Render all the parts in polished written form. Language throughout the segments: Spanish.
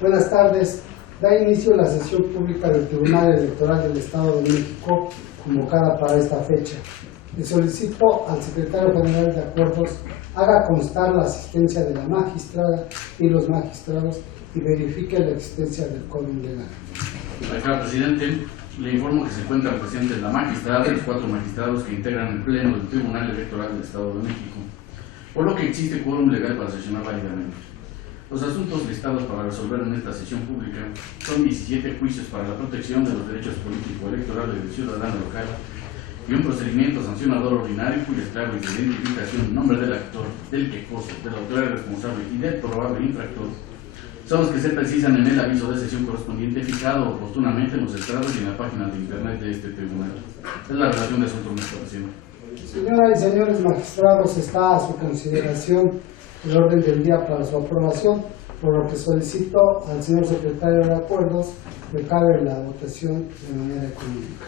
Buenas tardes. Da inicio la sesión pública del Tribunal Electoral del Estado de México convocada para esta fecha. Le solicito al Secretario General de Acuerdos haga constar la asistencia de la magistrada y los magistrados y verifique la existencia del quórum legal. Señor presidente, le informo que se encuentran presentes la magistrada y los 4 magistrados que integran el Pleno del Tribunal Electoral del Estado de México, por lo que existe quórum legal para sesionar válidamente. Los asuntos listados para resolver en esta sesión pública son 17 juicios para la protección de los derechos político-electorales del ciudadano local y un procedimiento sancionador ordinario cuyas claves de identificación, nombre del actor, del quejoso, de la autoridad responsable y del probable infractor son los que se precisan en el aviso de sesión correspondiente fijado oportunamente en los estrados y en la página de internet de este tribunal. Es la relación de asuntos, señor presidente. Señoras y señores magistrados, está a su consideración el orden del día para su aprobación, por lo que solicito al señor secretario de Acuerdos que cabe la votación de manera económica.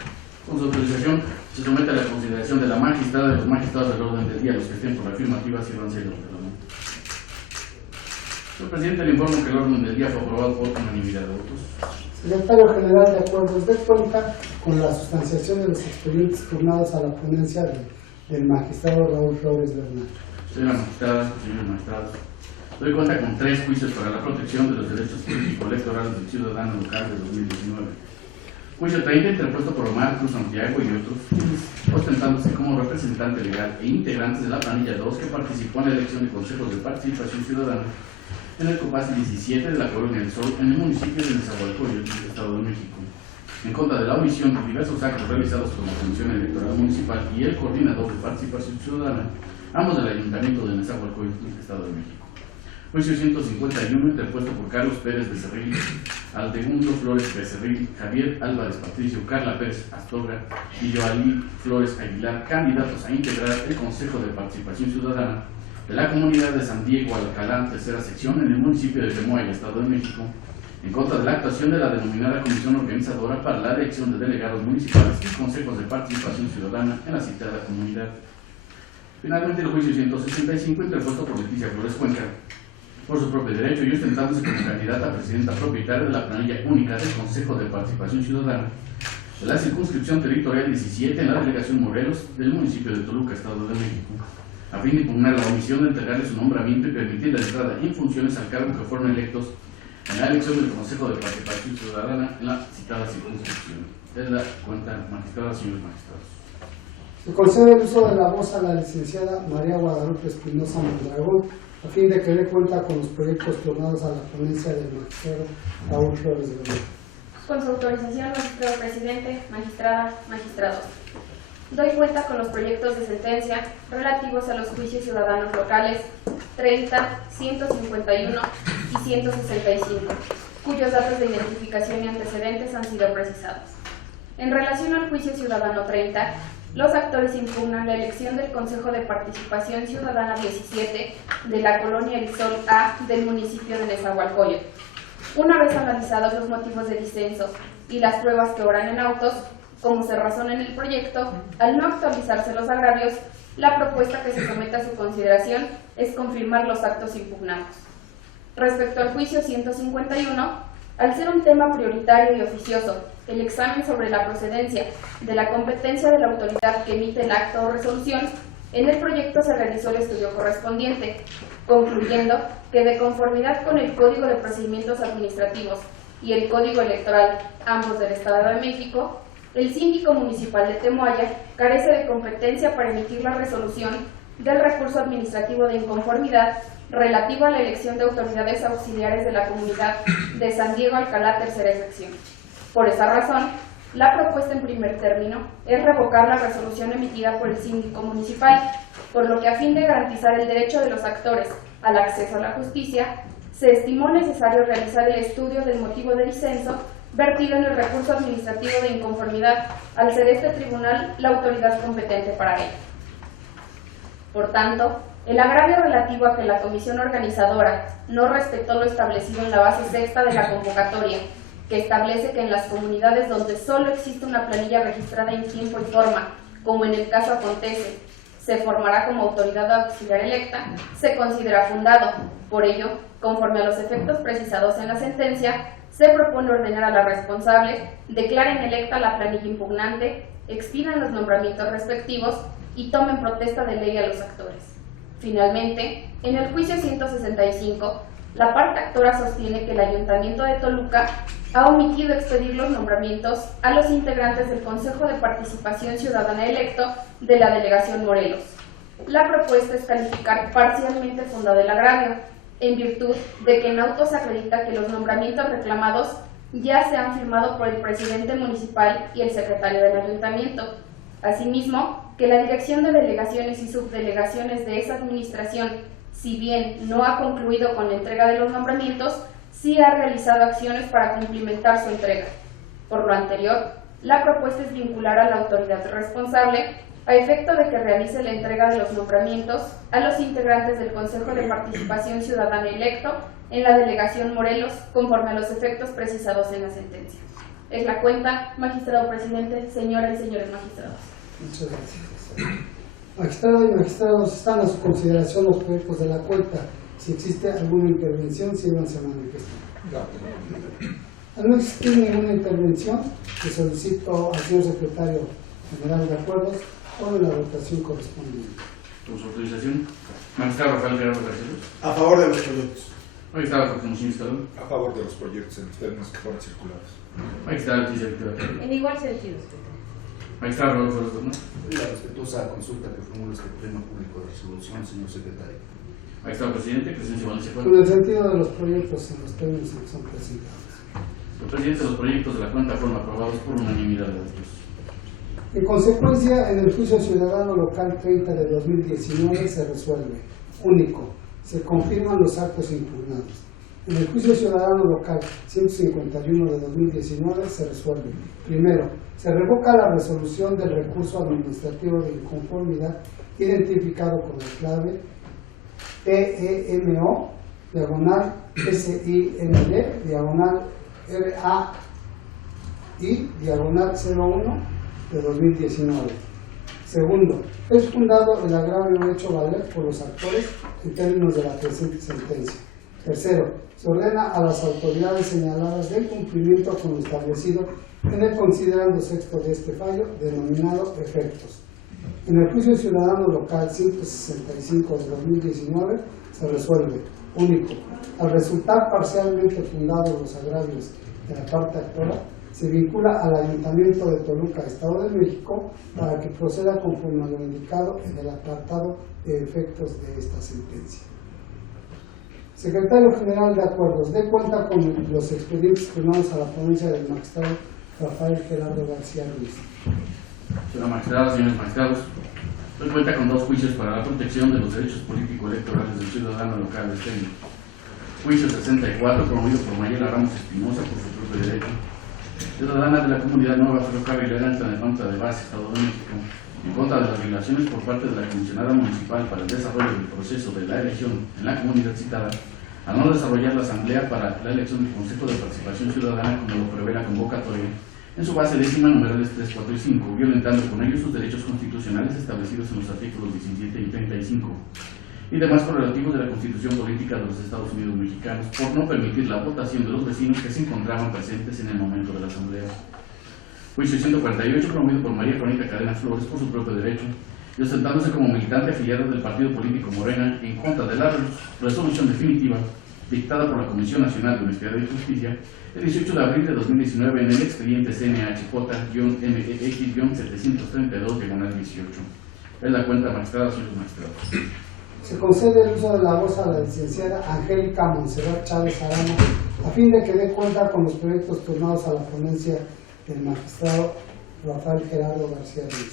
Con su autorización, se somete a la consideración de la magistrada y de los magistrados del orden del día. Los que estén por afirmativa sírvanse el orden. Señor presidente, le informo que el orden del día fue aprobado por unanimidad de votos. Secretario General de Acuerdos, de cuenta con la sustanciación de los expedientes turnados a la ponencia del magistrado Raúl Flores Bernal. Señora magistrada, señores magistrados, doy cuenta con 3 juicios para la protección de los derechos político-electorales del ciudadano local de 2019. Juicio 30 interpuesto por Omar Cruz Santiago y otros, ostentándose como representante legal e integrantes de la planilla 2 que participó en la elección de consejos de participación ciudadana en el COPACI 17 de la Colonia del Sol en el municipio de Nezahualcóyotl, Estado de México, en contra de la omisión de diversos actos realizados por la Comisión Electoral Municipal y el coordinador de participación ciudadana, ambos del Ayuntamiento de Nezahualcóyotl, Estado de México. Juicio 151 interpuesto por Carlos Pérez Becerril, Aldegundo Flores Becerril, Javier Álvarez Patricio, Carla Pérez Astorga y Joalí Flores Aguilar, candidatos a integrar el Consejo de Participación Ciudadana de la comunidad de San Diego Alcalá, tercera sección, en el municipio de Temoaya, Estado de México, en contra de la actuación de la denominada Comisión Organizadora para la elección de delegados municipales y consejos de participación ciudadana en la citada comunidad. Finalmente, el juicio 165 interpuesto por Leticia Flores Cuenca, por su propio derecho y ostentándose como candidata a presidenta propietaria de la planilla única del Consejo de Participación Ciudadana de la circunscripción territorial 17 en la delegación Morelos del municipio de Toluca, Estado de México, a fin de impugnar la omisión de entregarle su nombramiento y permitir la entrada en funciones al cargo que fueron electos en la elección del Consejo de Participación Ciudadana en la citada circunscripción. Es la cuenta magistrada, señores magistrados. Se concede el uso de la voz a la licenciada María Guadalupe Espinosa Mondragón, a fin de que dé cuenta con los proyectos turnados a la ponencia del magistrado Raúl Flores Bernal. Con su autorización, magistrado presidente, magistrada, magistrados. Doy cuenta con los proyectos de sentencia relativos a los juicios ciudadanos locales 30, 151 y 165, cuyos datos de identificación y antecedentes han sido precisados. En relación al juicio ciudadano 30, los actores impugnan la elección del Consejo de Participación Ciudadana 17 de la Colonia El Sol A del municipio de Nezahualcóyotl. Una vez analizados los motivos de disenso y las pruebas que obran en autos, como se razona en el proyecto, al no actualizarse los agravios, la propuesta que se somete a su consideración es confirmar los actos impugnados. Respecto al juicio 151, al ser un tema prioritario y oficioso, el examen sobre la procedencia de la competencia de la autoridad que emite el acto o resolución, en el proyecto se realizó el estudio correspondiente, concluyendo que de conformidad con el Código de Procedimientos Administrativos y el Código Electoral, ambos del Estado de México, el síndico municipal de Temoaya carece de competencia para emitir la resolución del recurso administrativo de inconformidad relativo a la elección de autoridades auxiliares de la comunidad de San Diego Alcalá, tercera sección. Por esa razón, la propuesta en primer término es revocar la resolución emitida por el síndico municipal, por lo que a fin de garantizar el derecho de los actores al acceso a la justicia, se estimó necesario realizar el estudio del motivo de disenso vertido en el recurso administrativo de inconformidad, al ser este tribunal la autoridad competente para ello. Por tanto, el agravio relativo a que la comisión organizadora no respetó lo establecido en la base sexta de la convocatoria, que establece que en las comunidades donde solo existe una planilla registrada en tiempo y forma, como en el caso acontece, se formará como autoridad auxiliar electa, se considera fundado. Por ello, conforme a los efectos precisados en la sentencia, se propone ordenar a la responsable declaren electa la planilla impugnante, expidan los nombramientos respectivos y tomen protesta de ley a los actores. Finalmente, en el juicio 165, la parte actora sostiene que el Ayuntamiento de Toluca ha omitido expedir los nombramientos a los integrantes del Consejo de Participación Ciudadana electo de la Delegación Morelos. La propuesta es calificar parcialmente fundado el agravio, en virtud de que en autos acredita que los nombramientos reclamados ya se han firmado por el presidente municipal y el secretario del ayuntamiento. Asimismo, que la dirección de delegaciones y subdelegaciones de esa administración, si bien no ha concluido con la entrega de los nombramientos, sí ha realizado acciones para cumplimentar su entrega. Por lo anterior, la propuesta es vincular a la autoridad responsable a efecto de que realice la entrega de los nombramientos a los integrantes del Consejo de Participación Ciudadana electo en la Delegación Morelos, conforme a los efectos precisados en la sentencia. Es la cuenta, magistrado presidente, señoras y señores magistrados. Muchas gracias. Magistrado y magistrados, están a su consideración los proyectos de la cuenta. Si existe alguna intervención, síganse a manifestar. Al no existir ninguna intervención, le solicito al señor secretario general de acuerdos por la votación correspondiente. Con su autorización, magistrado Rafael Gerardo García Ruiz. A favor de los proyectos. Magistrado Jorge Muñoz Escalón. A favor de los proyectos en los términos que fueron circulados. Magistrado Leticia Victoria. En igual sentido, secretario. Magistrado Rodolfo López Tornado. La respetuosa consulta que formula este tema público de resolución, señor secretario. Magistrado presidente, presencia Valencia Con Fuente. el sentido de los proyectos en los términos en que son presentados. Los presidentes de los proyectos de la cuenta fueron aprobados por unanimidad de votos. En consecuencia, en el juicio ciudadano local 30 de 2019 se resuelve. Único, se confirman los actos impugnados. En el juicio ciudadano local 151 de 2019 se resuelve. Primero, se revoca la resolución del recurso administrativo de inconformidad identificado con la clave PEMO, diagonal SIND, diagonal RAI, diagonal 01 de 2019. Segundo, es fundado el agravio hecho valer por los actores en términos de la presente sentencia. Tercero, se ordena a las autoridades señaladas del cumplimiento con lo establecido en el considerando sexto de este fallo, denominado efectos. En el juicio ciudadano local 165 de 2019 se resuelve. Único, al resultar parcialmente fundados los agravios de la parte actora, se vincula al Ayuntamiento de Toluca, Estado de México, para que proceda conforme a lo indicado en el apartado de efectos de esta sentencia. Secretario General de Acuerdos, dé cuenta con los expedientes firmados a la ponencia del magistrado Rafael Gerardo García Ruiz. Señora magistrada, señores magistrados, doy cuenta con dos juicios para la protección de los derechos político-electorales del ciudadano local de Esteño. Juicio 64, promovido por Mayela Ramos Espinosa por su propio derecho. Ciudadana de la comunidad Nueva Ferrocarrilera en Tlalnepantla de Base, Estado de México, en contra de las violaciones por parte de la comisionada municipal para el desarrollo del proceso de la elección en la comunidad citada, al no desarrollar la asamblea para la elección del Consejo de Participación Ciudadana como lo prevé la convocatoria, en su base décima, numerales 3, 4 y 5, violentando con ello sus derechos constitucionales establecidos en los artículos 17 y 35, y demás correlativos de la Constitución Política de los Estados Unidos Mexicanos, por no permitir la votación de los vecinos que se encontraban presentes en el momento de la asamblea. Juicio 148, promovido por María Juanita Cadena Flores por su propio derecho, y ostentándose como militante afiliada del partido político Morena en contra de la resolución definitiva dictada por la Comisión Nacional de Honestidad y Justicia el 18 de abril de 2019 en el expediente CNHJ-MX-732-18. Es la cuenta magistrada, señores magistrados. Se concede el uso de la voz a la licenciada Angélica Montserrat Chávez Arana a fin de que dé cuenta con los proyectos turnados a la ponencia del magistrado Rafael Gerardo García Ruiz.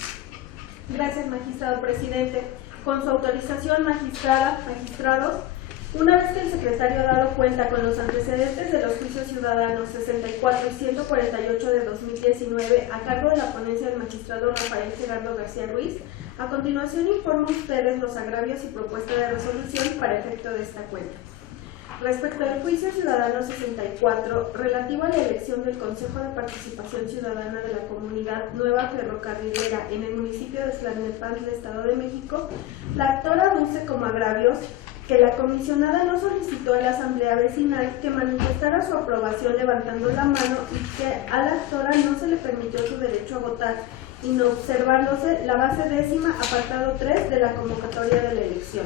Gracias, magistrado presidente. Con su autorización, magistrados, una vez que el secretario ha dado cuenta con los antecedentes de los juicios ciudadanos 64 y 148 de 2019 a cargo de la ponencia del magistrado Rafael Gerardo García Ruiz, a continuación informo a ustedes los agravios y propuesta de resolución para efecto de esta cuenta. Respecto al juicio ciudadano 64, relativo a la elección del Consejo de Participación Ciudadana de la Comunidad Nueva Ferrocarrilera en el municipio de Tlalnepantla, Estado de México, la actora aduce como agravios que la comisionada no solicitó a la Asamblea Vecinal que manifestara su aprobación levantando la mano y que a la actora no se le permitió su derecho a votar, y no observándose la base 10ª, apartado 3 de la convocatoria de la elección.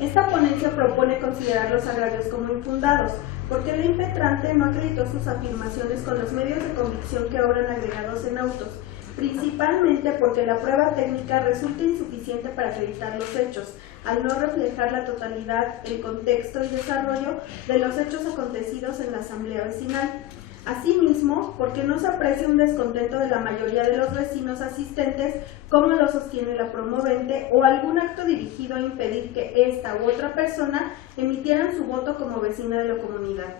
Esta ponencia propone considerar los agravios como infundados, porque la impetrante no acreditó sus afirmaciones con los medios de convicción que obran agregados en autos, principalmente porque la prueba técnica resulta insuficiente para acreditar los hechos, al no reflejar la totalidad, el contexto y desarrollo de los hechos acontecidos en la asamblea vecinal. Asimismo, porque no se aprecia un descontento de la mayoría de los vecinos asistentes, como lo sostiene la promovente, o algún acto dirigido a impedir que esta u otra persona emitieran su voto como vecina de la comunidad.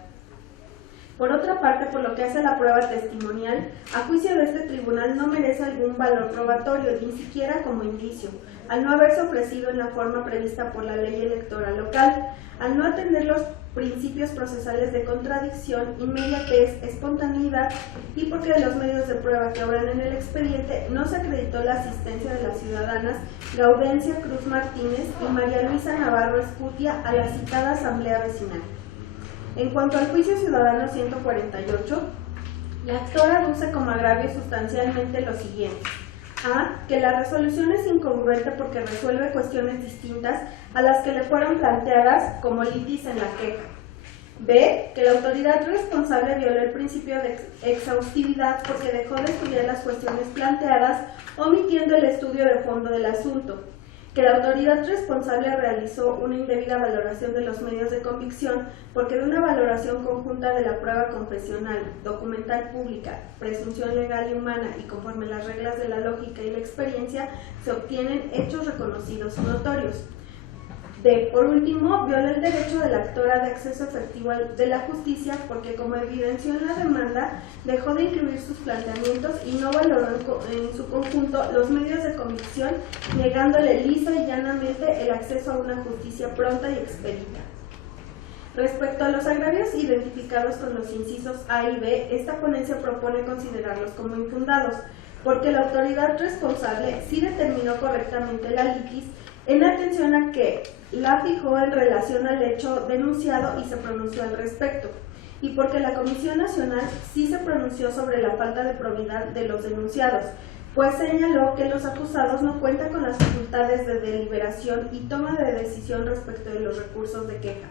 Por otra parte, por lo que hace a la prueba testimonial, a juicio de este tribunal no merece algún valor probatorio, ni siquiera como indicio, al no haberse ofrecido en la forma prevista por la ley electoral local, al no atender los principios procesales de contradicción, inmediatez, espontaneidad, y porque de los medios de prueba que obran en el expediente no se acreditó la asistencia de las ciudadanas Gaudencia Cruz Martínez y María Luisa Navarro Escutia a la citada asamblea vecinal. En cuanto al juicio ciudadano 148, la actora aduce como agravio sustancialmente lo siguiente: A. Que la resolución es incongruente porque resuelve cuestiones distintas a las que le fueron planteadas como litis en la queja. B. Que la autoridad responsable violó el principio de exhaustividad porque dejó de estudiar las cuestiones planteadas, omitiendo el estudio de fondo del asunto. Que la autoridad responsable realizó una indebida valoración de los medios de convicción porque de una valoración conjunta de la prueba confesional, documental pública, presunción legal y humana y conforme las reglas de la lógica y la experiencia se obtienen hechos reconocidos y notorios. D. Por último, viola el derecho de la actora de acceso efectivo de la justicia porque, como evidenció en la demanda, dejó de incluir sus planteamientos y no valoró en su conjunto los medios de convicción, negándole lisa y llanamente el acceso a una justicia pronta y expedita. Respecto a los agravios identificados con los incisos A y B, esta ponencia propone considerarlos como infundados, porque la autoridad responsable sí determinó correctamente la litis en atención a que la fijó en relación al hecho denunciado y se pronunció al respecto, y porque la Comisión Nacional sí se pronunció sobre la falta de probidad de los denunciados, pues señaló que los acusados no cuentan con las facultades de deliberación y toma de decisión respecto de los recursos de queja.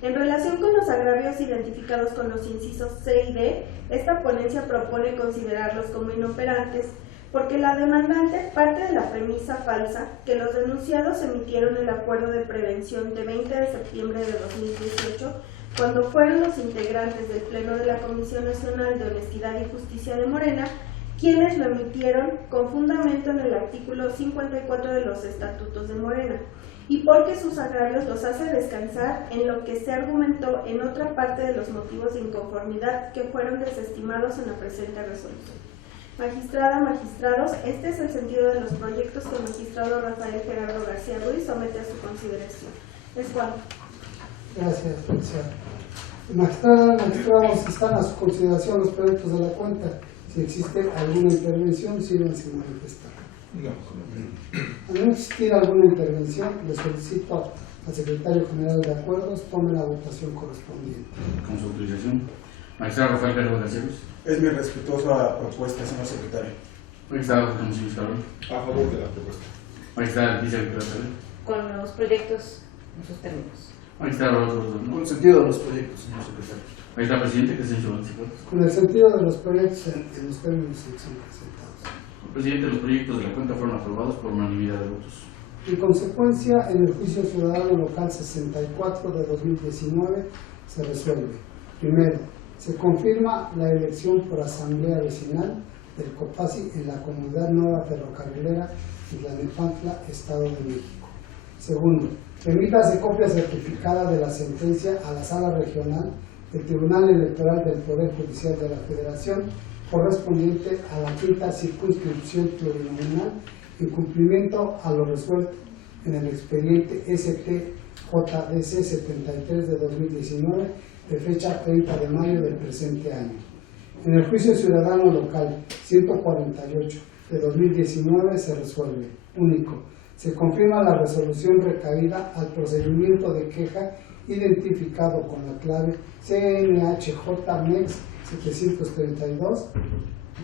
En relación con los agravios identificados con los incisos C y D, esta ponencia propone considerarlos como inoperantes, porque la demandante parte de la premisa falsa que los denunciados emitieron el acuerdo de prevención de 20 de septiembre de 2018, cuando fueron los integrantes del Pleno de la Comisión Nacional de Honestidad y Justicia de Morena quienes lo emitieron con fundamento en el artículo 54 de los Estatutos de Morena, y porque sus agravios los hace descansar en lo que se argumentó en otra parte de los motivos de inconformidad que fueron desestimados en la presente resolución. Magistrada, magistrados, este es el sentido de los proyectos que el magistrado Rafael Gerardo García Ruiz somete a su consideración. Es cuanto. Gracias, Alicia. Magistrada, magistrados, están a su consideración los proyectos de la cuenta. Si existe alguna intervención, síganse manifestar. No. Al no existir alguna intervención, le solicito al secretario general de acuerdos tome la votación correspondiente. Con su autorización. Magistrado Rafael Gerardo García Ruiz. Es mi respetuosa propuesta, señor secretario. Magistrado José Luis Cabrón. A favor de la propuesta. Magistrado Leticia Victoria Ferrer. Con los proyectos en sus términos. Magistrado Rodolfo Rodríguez. Con el sentido de los proyectos, señor secretario. Magistrado Presidente Crescencio Valencia Cuevas. Con el sentido de los proyectos en los términos que son presentados. Presidente, los proyectos de la cuenta fueron aprobados por unanimidad de votos. En consecuencia, en el juicio ciudadano local 64 de 2019 se resuelve. Primero, se confirma la elección por asamblea vecinal del COPASI en la Comunidad Nueva Ferrocarrilera de Tlalnepantla, Estado de México. Segundo, remítase copia certificada de la sentencia a la Sala Regional del Tribunal Electoral del Poder Judicial de la Federación correspondiente a la quinta circunscripción plurinominal en cumplimiento a lo resuelto en el expediente ST JDC 73 de 2019, de fecha 30 de mayo del presente año. En el juicio ciudadano local 148 de 2019 se resuelve. Único. Se confirma la resolución recaída al procedimiento de queja identificado con la clave CNHJMEX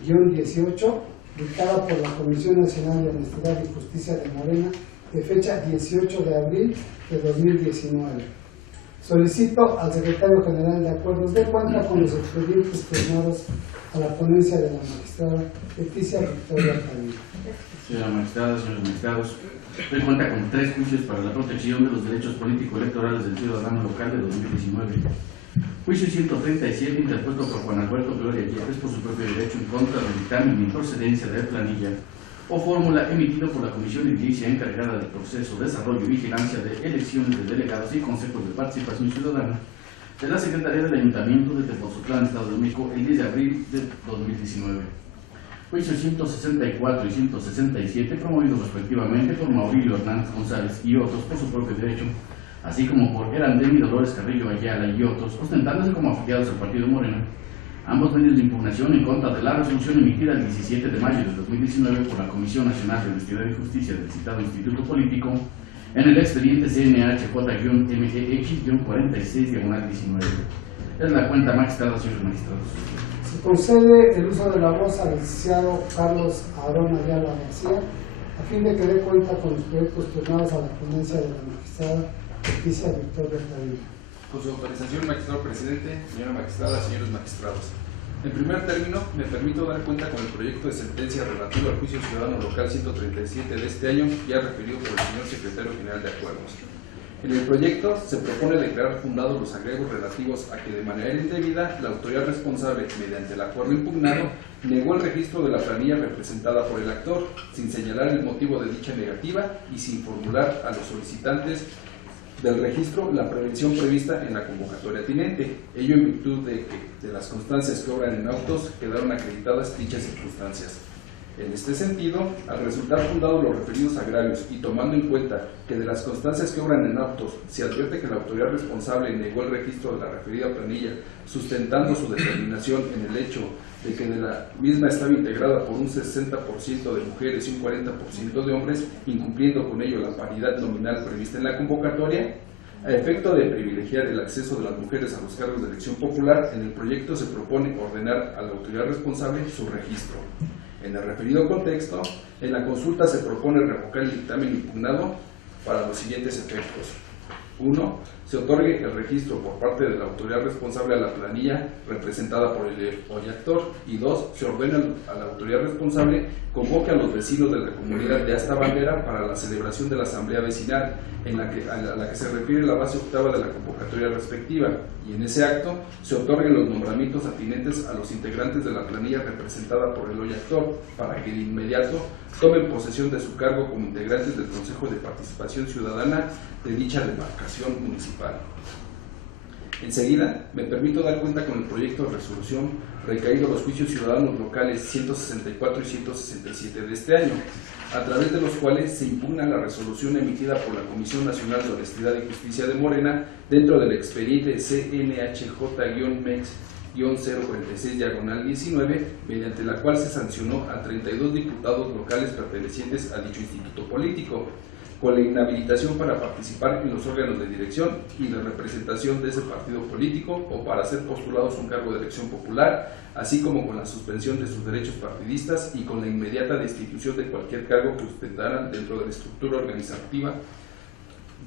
732-18, dictada por la Comisión Nacional de Honestidad y Justicia de Morena, de fecha 18 de abril de 2019. Solicito al Secretario General de Acuerdos de cuenta con los expedientes firmados a la ponencia de la magistrada Leticia Victoria Padilla. Señora magistrada, señores magistrados, doy cuenta con 3 juicios para la protección de los derechos político-electorales del ciudadano local de 2019. Juicio 137, interpuesto por Juan Alberto Gloria Yepes por su propio derecho en contra del dictamen de improcedencia de planilla o fórmula emitido por la Comisión Edilicia encargada del proceso, desarrollo y vigilancia de elecciones de delegados y consejos de participación ciudadana de la Secretaría del Ayuntamiento de Tepozotlán, Estado de México, el 10 de abril de 2019. Juicios 164 y 167, promovidos respectivamente por Maurilio Hernández González y otros por su propio derecho, así como por Erandemi Dolores Carrillo Ayala y otros, ostentándose como afiliados al Partido Morena, ambos medios de impugnación en contra de la resolución emitida el 17 de mayo de 2019 por la Comisión Nacional de Honestidad y Justicia del citado Instituto Político en el expediente CNHJ-MGX-46-19. Es la cuenta magistrada, señores magistrados. Se concede el uso de la voz al licenciado Carlos Aarón Ayala García, a fin de que dé cuenta con los proyectos turnados a la ponencia de la magistrada Leticia Victoria Padilla. Con su autorización, magistrado presidente, señora magistrada, señores magistrados. En primer término, me permito dar cuenta con el proyecto de sentencia relativo al juicio ciudadano local 137 de este año, ya referido por el señor secretario general de Acuerdos. En el proyecto se propone declarar fundados los agregos relativos a que de manera indebida la autoridad responsable, mediante el acuerdo impugnado, negó el registro de la planilla representada por el actor, sin señalar el motivo de dicha negativa y sin formular a los solicitantes del registro la prevención prevista en la convocatoria tinente, ello en virtud de que de las constancias que obran en autos quedaron acreditadas dichas circunstancias. En este sentido, al resultar fundados los referidos agravios y tomando en cuenta que de las constancias que obran en autos se advierte que la autoridad responsable negó el registro de la referida planilla, sustentando su determinación en el hecho de que de la misma estaba integrada por un 60% de mujeres y un 40% de hombres, incumpliendo con ello la paridad nominal prevista en la convocatoria, a efecto de privilegiar el acceso de las mujeres a los cargos de elección popular, en el proyecto se propone ordenar a la autoridad responsable su registro. En el referido contexto, en la consulta se propone revocar el dictamen impugnado para los siguientes efectos. 1. Se otorgue el registro por parte de la autoridad responsable a la planilla representada por el hoy actor. Y 2. Se ordena a la autoridad responsable convoque a los vecinos de la comunidad de Asta Bandera para la celebración de la asamblea vecinal, a la que se refiere la base octava de la convocatoria respectiva, y en ese acto se otorguen los nombramientos atinentes a los integrantes de la planilla representada por el hoy actor, para que de inmediato tomen posesión de su cargo como integrantes del Consejo de Participación Ciudadana de dicha demarcación municipal. Enseguida, me permito dar cuenta con el proyecto de resolución recaído a los juicios ciudadanos locales 164 y 167 de este año, a través de los cuales se impugna la resolución emitida por la Comisión Nacional de Honestidad y Justicia de Morena dentro del expediente CNHJ-046-19, mediante la cual se sancionó a 32 diputados locales pertenecientes a dicho instituto político, con la inhabilitación para participar en los órganos de dirección y de representación de ese partido político o para ser postulados a un cargo de elección popular, así como con la suspensión de sus derechos partidistas y con la inmediata destitución de cualquier cargo que ostentaran dentro de la estructura organizativa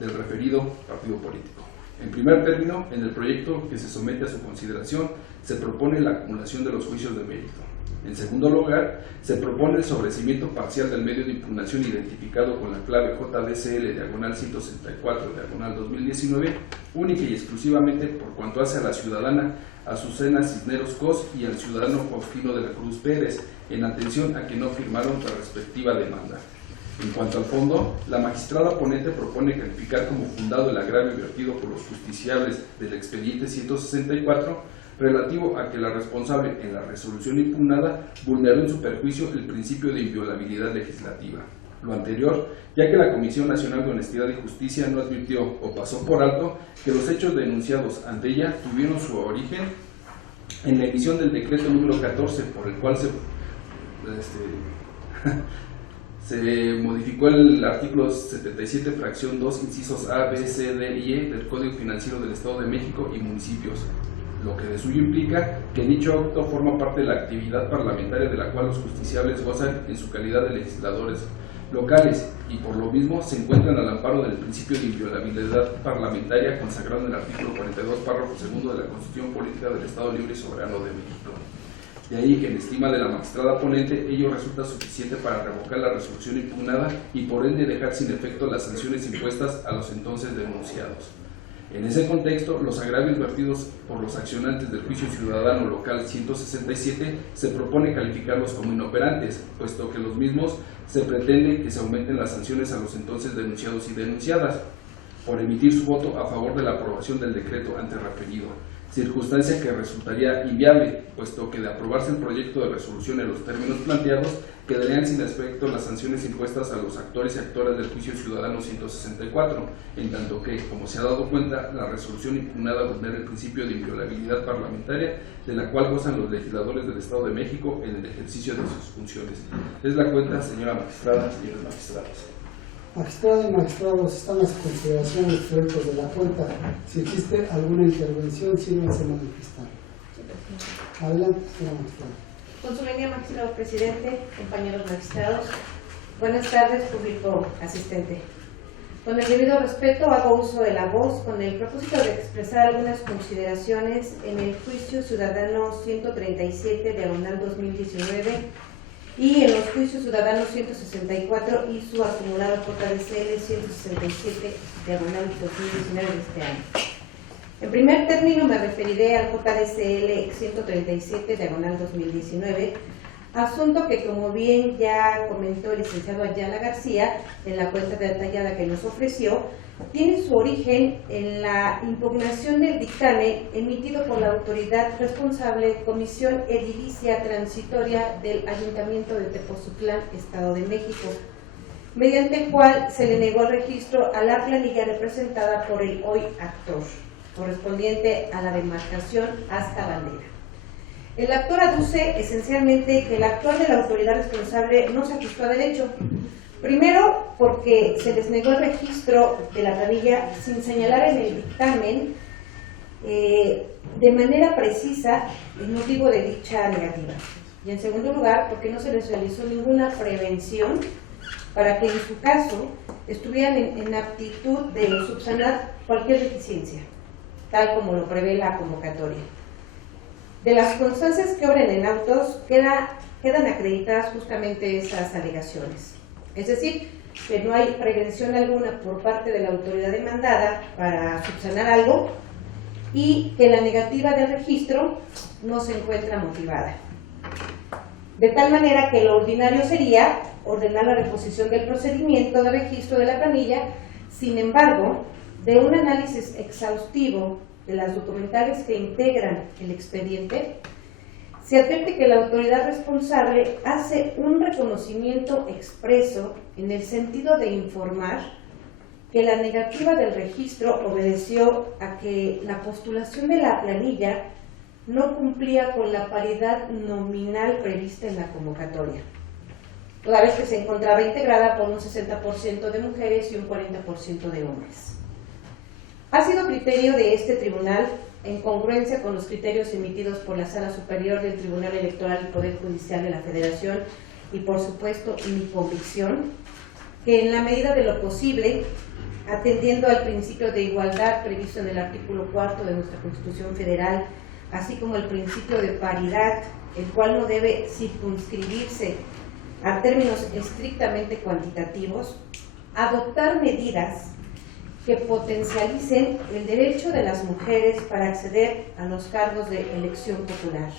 del referido partido político. En primer término, en el proyecto que se somete a su consideración, se propone la acumulación de los juicios de mérito. En segundo lugar, se propone el sobreseimiento parcial del medio de impugnación identificado con la clave JDCL/164/2019, única y exclusivamente por cuanto hace a la ciudadana Azucena Cisneros Cos y al ciudadano Faustino de la Cruz Pérez, en atención a que no firmaron la respectiva demanda. En cuanto al fondo, la magistrada ponente propone calificar como fundado el agravio vertido por los justiciables del expediente 164, relativo a que la responsable en la resolución impugnada vulneró en su perjuicio el principio de inviolabilidad legislativa. lo anterior, ya que la Comisión Nacional de Honestidad y Justicia no advirtió o pasó por alto que los hechos denunciados ante ella tuvieron su origen en la emisión del decreto número 14, por el cual se modificó el artículo 77, fracción 2, incisos A, B, C, D y E del Código Financiero del Estado de México y municipios, lo que de suyo implica que dicho acto forma parte de la actividad parlamentaria de la cual los justiciables gozan en su calidad de legisladores locales y por lo mismo se encuentran al amparo del principio de inviolabilidad parlamentaria consagrado en el artículo 42, párrafo segundo de la Constitución Política del Estado Libre y Soberano de México. De ahí que en estima de la magistrada ponente ello resulta suficiente para revocar la resolución impugnada y por ende dejar sin efecto las sanciones impuestas a los entonces denunciados. En ese contexto, los agravios vertidos por los accionantes del juicio ciudadano local 167 se propone calificarlos como inoperantes, puesto que los mismos se pretende que se aumenten las sanciones a los entonces denunciados y denunciadas por emitir su voto a favor de la aprobación del decreto antes referido, circunstancia que resultaría inviable, puesto que de aprobarse el proyecto de resolución en los términos planteados, quedarían sin efecto las sanciones impuestas a los actores y actoras del juicio ciudadano 164, en tanto que, como se ha dado cuenta, la resolución impugnada vulnera el principio de inviolabilidad parlamentaria, de la cual gozan los legisladores del Estado de México en el ejercicio de sus funciones. Es la cuenta, señora magistrada, señores magistrados. Magistrado y magistrados, están las consideraciones proyectos de la cuenta. Si existe alguna intervención, sírvanse manifestar. Adelante, señora magistrada. Con su venia, magistrado presidente, compañeros magistrados, buenas tardes, público asistente. Con el debido respeto hago uso de la voz con el propósito de expresar algunas consideraciones en el juicio ciudadano 137/2019 y en los juicios ciudadanos 164 y su acumulado JDCL 167/2019 de este año. En primer término me referiré al JDCL 137/2019, asunto que, como bien ya comentó el licenciado Ayala García en la cuenta detallada que nos ofreció, tiene su origen en la impugnación del dictamen emitido por la autoridad responsable Comisión Edilicia Transitoria del Ayuntamiento de Tepozotlán, Estado de México, mediante el cual se le negó el registro a la planilla representada por el hoy actor, correspondiente a la demarcación hasta bandera. El actor aduce esencialmente que el actuar de la autoridad responsable no se ajustó a derecho. Primero, porque se les negó el registro de la planilla sin señalar en el dictamen de manera precisa el motivo de dicha negativa. Y en segundo lugar, porque no se les realizó ninguna prevención para que en su caso estuvieran en aptitud de subsanar cualquier deficiencia, tal como lo prevé la convocatoria. De las constancias que obren en autos quedan acreditadas justamente esas alegaciones. Es decir, que no hay prevención alguna por parte de la autoridad demandada para subsanar algo y que la negativa de registro no se encuentra motivada. De tal manera que lo ordinario sería ordenar la reposición del procedimiento de registro de la planilla. Sin embargo, de un análisis exhaustivo de las documentales que integran el expediente, se advierte que la autoridad responsable hace un reconocimiento expreso en el sentido de informar que la negativa del registro obedeció a que la postulación de la planilla no cumplía con la paridad nominal prevista en la convocatoria, toda vez que se encontraba integrada por un 60% de mujeres y un 40% de hombres. Ha sido criterio de este tribunal, en congruencia con los criterios emitidos por la Sala Superior del Tribunal Electoral y Poder Judicial de la Federación y, por supuesto, mi convicción, que en la medida de lo posible, atendiendo al principio de igualdad previsto en el artículo 4 de nuestra Constitución Federal, así como el principio de paridad, el cual no debe circunscribirse a términos estrictamente cuantitativos, adoptar medidas que potencialicen el derecho de las mujeres para acceder a los cargos de elección popular,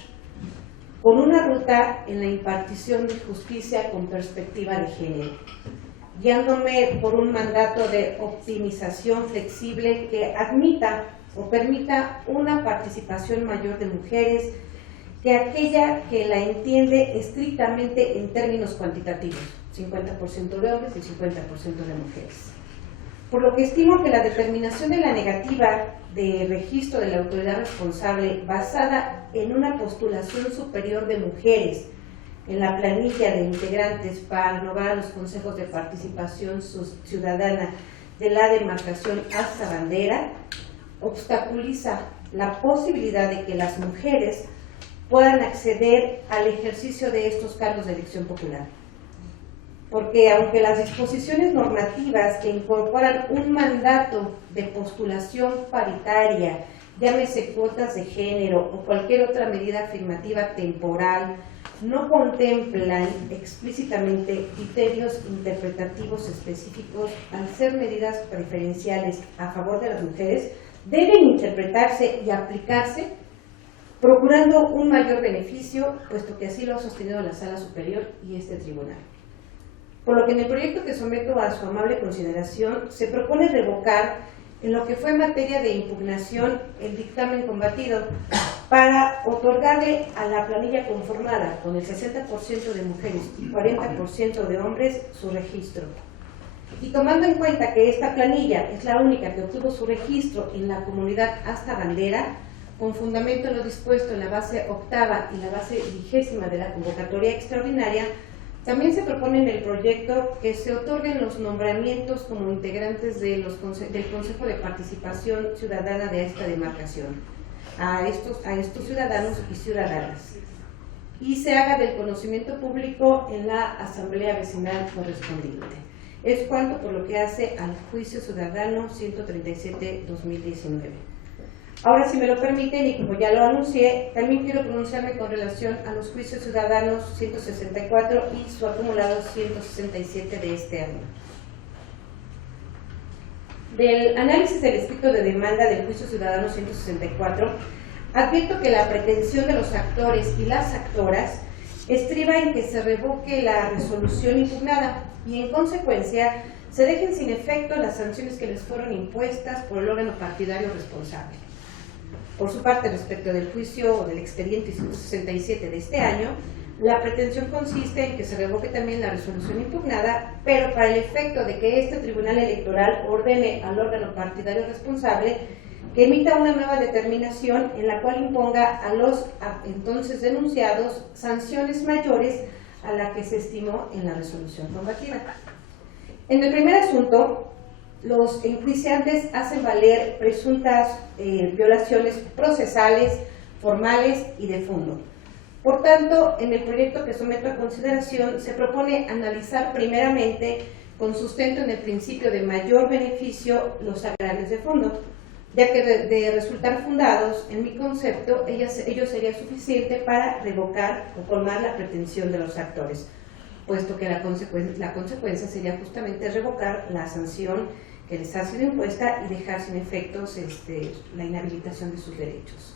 con una ruta en la impartición de justicia con perspectiva de género, guiándome por un mandato de optimización flexible que admita o permita una participación mayor de mujeres que aquella que la entiende estrictamente en términos cuantitativos, 50% de hombres y 50% de mujeres. Por lo que estimo que la determinación de la negativa de registro de la autoridad responsable basada en una postulación superior de mujeres en la planilla de integrantes para renovar a los consejos de participación ciudadana de la demarcación hasta bandera obstaculiza la posibilidad de que las mujeres puedan acceder al ejercicio de estos cargos de elección popular. Porque aunque las disposiciones normativas que incorporan un mandato de postulación paritaria, llámese cuotas de género o cualquier otra medida afirmativa temporal, no contemplan explícitamente criterios interpretativos específicos, al ser medidas preferenciales a favor de las mujeres, deben interpretarse y aplicarse procurando un mayor beneficio, puesto que así lo ha sostenido la Sala Superior y este tribunal. Por lo que en el proyecto que someto a su amable consideración se propone revocar en lo que fue materia de impugnación el dictamen combatido para otorgarle a la planilla conformada con el 60% de mujeres y 40% de hombres su registro. Y tomando en cuenta que esta planilla es la única que obtuvo su registro en la comunidad hasta bandera, con fundamento en lo dispuesto en la base octava y la base 20ª de la convocatoria extraordinaria, también se propone en el proyecto que se otorguen los nombramientos como integrantes del Consejo de Participación Ciudadana de esta demarcación a estos ciudadanos y ciudadanas, y se haga del conocimiento público en la asamblea vecinal correspondiente. Es cuanto por lo que hace al juicio ciudadano 137-2019. Ahora, si me lo permiten, y como ya lo anuncié, también quiero pronunciarme con relación a los juicios ciudadanos 164 y su acumulado 167 de este año. Del análisis del escrito de demanda del juicio ciudadano 164, advierto que la pretensión de los actores y las actoras estriba en que se revoque la resolución impugnada y, en consecuencia, se dejen sin efecto las sanciones que les fueron impuestas por el órgano partidario responsable. Por su parte, respecto del juicio o del expediente 167 de este año, la pretensión consiste en que se revoque también la resolución impugnada, pero para el efecto de que este tribunal electoral ordene al órgano partidario responsable que emita una nueva determinación en la cual imponga a los entonces denunciados sanciones mayores a la que se estimó en la resolución combatida. En el primer asunto, los enjuiciantes hacen valer presuntas violaciones procesales, formales y de fondo. Por tanto, en el proyecto que someto a consideración se propone analizar primeramente, con sustento en el principio de mayor beneficio, los agravios de fondo, ya que de resultar fundados en mi concepto, ello sería suficiente para revocar o colmar la pretensión de los actores, puesto que la consecuencia sería justamente revocar la sanción que les ha sido impuesta y dejar sin efectos la inhabilitación de sus derechos.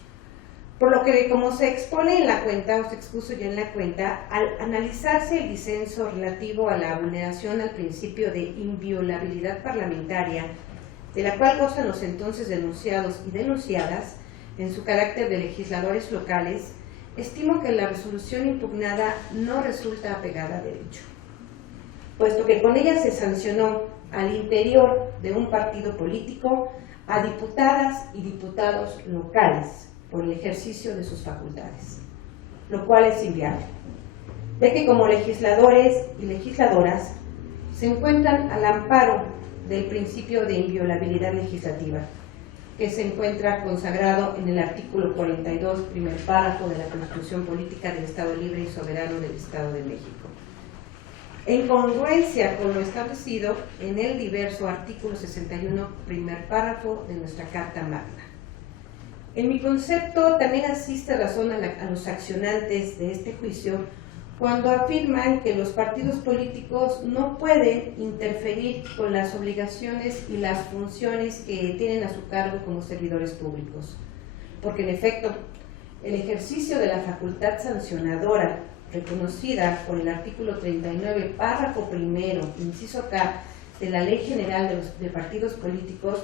Por lo que, como se expone en la cuenta, o se expuso ya en la cuenta, al analizarse el disenso relativo a la vulneración al principio de inviolabilidad parlamentaria, de la cual gozan los entonces denunciados y denunciadas, en su carácter de legisladores locales, estimo que la resolución impugnada no resulta apegada a derecho, puesto que con ella se sancionó al interior de un partido político a diputadas y diputados locales por el ejercicio de sus facultades, lo cual es inviable, ya que como legisladores y legisladoras se encuentran al amparo del principio de inviolabilidad legislativa, que se encuentra consagrado en el artículo 42, primer párrafo de la Constitución Política del Estado Libre y Soberano del Estado de México, en congruencia con lo establecido en el diverso artículo 61, primer párrafo de nuestra Carta Magna. En mi concepto también asiste razón a los accionantes de este juicio cuando afirman que los partidos políticos no pueden interferir con las obligaciones y las funciones que tienen a su cargo como servidores públicos, porque en efecto el ejercicio de la facultad sancionadora reconocida por el artículo 39, párrafo primero, inciso K, de la Ley General de Partidos Políticos,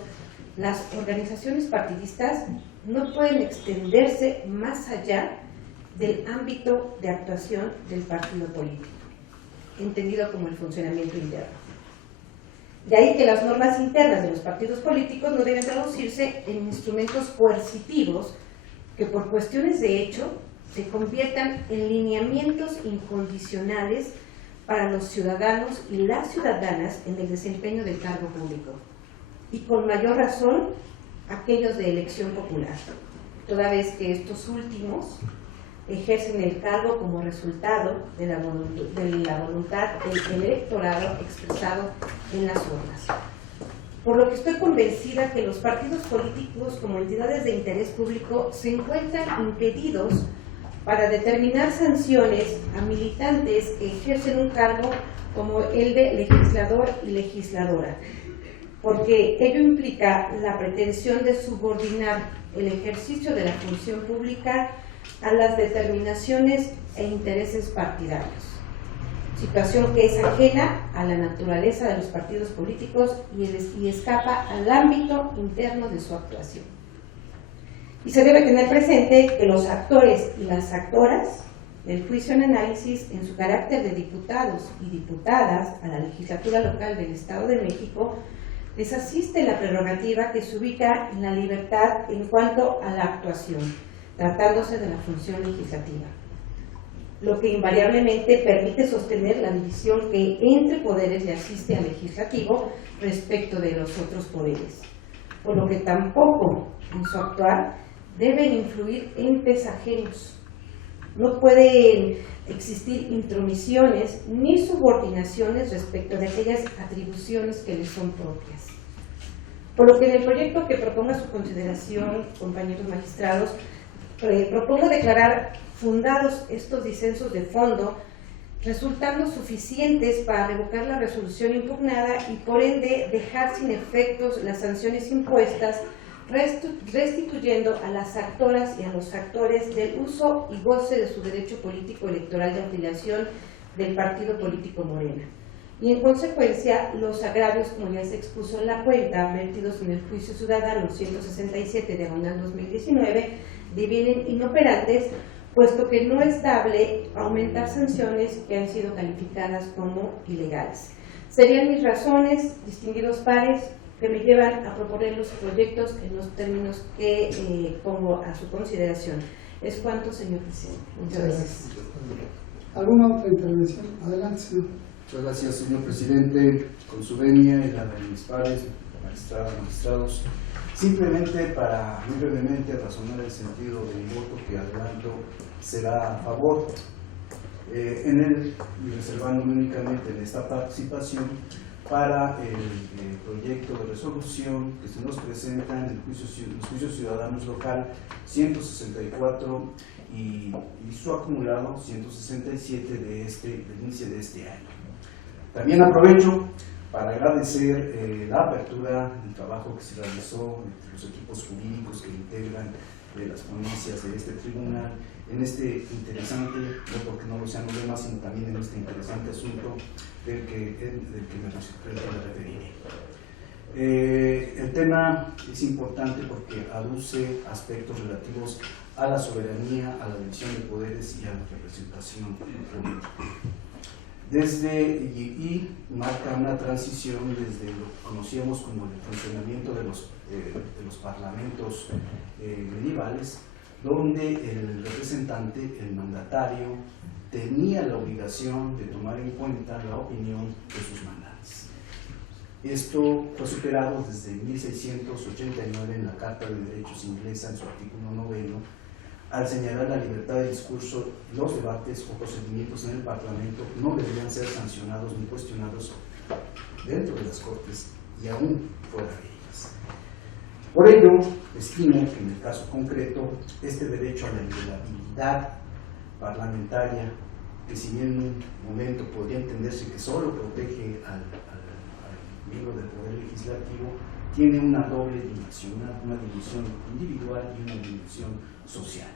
las organizaciones partidistas no pueden extenderse más allá del ámbito de actuación del partido político. entendido como el funcionamiento interno. De ahí que las normas internas de los partidos políticos no deben traducirse en instrumentos coercitivos que por cuestiones de hecho se conviertan en lineamientos incondicionales para los ciudadanos y las ciudadanas en el desempeño del cargo público, y con mayor razón aquellos de elección popular, toda vez que estos últimos ejercen el cargo como resultado de la voluntad del electorado expresado en las urnas. Por lo que estoy convencida que los partidos políticos como entidades de interés público se encuentran impedidos para determinar sanciones a militantes que ejercen un cargo como el de legislador y legisladora, porque ello implica la pretensión de subordinar el ejercicio de la función pública a las determinaciones e intereses partidarios, situación que es ajena a la naturaleza de los partidos políticos y escapa al ámbito interno de su actuación. Y se debe tener presente que los actores y las actoras del juicio en análisis, en su carácter de diputados y diputadas a la legislatura local del Estado de México, les asiste la prerrogativa que se ubica en la libertad en cuanto a la actuación, tratándose de la función legislativa, lo que invariablemente permite sostener la división que entre poderes le asiste al legislativo respecto de los otros poderes, por lo que tampoco en su actuar deben influir entes ajenos. No pueden existir intromisiones ni subordinaciones respecto de aquellas atribuciones que les son propias. Por lo que en el proyecto que propongo a su consideración, compañeros magistrados, propongo declarar fundados estos disensos de fondo, resultando suficientes para revocar la resolución impugnada y por ende dejar sin efectos las sanciones impuestas, restituyendo a las actoras y a los actores del uso y goce de su derecho político electoral de afiliación del partido político Morena. Y en consecuencia, los agravios, como ya se expuso en la cuenta, vertidos en el juicio ciudadano 167/2019, divienen inoperantes, puesto que no es dable aumentar sanciones que han sido calificadas como ilegales. Serían mis razones, distinguidos pares, que me llevan a proponer los proyectos en los términos que pongo a su consideración. Es cuanto, señor presidente. Muchas gracias. ¿Alguna otra intervención? Adelante, señor. Muchas gracias, señor presidente, con su venia y la de mis pares, magistradas, magistrados. Simplemente para, muy brevemente, razonar el sentido de mi voto, que adelanto será a favor, y reservándome únicamente en esta participación para el proyecto de resolución que se nos presenta en el juicio ciudadanos local 164 y su acumulado 167 del inicio de este año. También aprovecho para agradecer la apertura del trabajo que se realizó entre los equipos jurídicos que integran las ponencias de este tribunal en este interesante, no porque no lo sean los demás, sino también en este interesante asunto del que me referiré. El tema es importante porque aduce aspectos relativos a la soberanía, a la división de poderes y a la representación pública. Y marca una transición desde lo que conocíamos como el funcionamiento de los parlamentos medievales, donde el representante, el mandatario, tenía la obligación de tomar en cuenta la opinión de sus mandantes. Esto fue superado desde 1689 en la Carta de Derechos Inglesa, en su artículo 9, al señalar la libertad de discurso. Los debates o procedimientos en el Parlamento no deberían ser sancionados ni cuestionados dentro de las Cortes y aún fuera de ellas. Por ello, estimo que en el caso concreto, este derecho a la inviolabilidad parlamentaria, que si bien en un momento podría entenderse que solo protege al miembro del Poder Legislativo, tiene una doble dimensión, una dimensión individual y una dimensión social.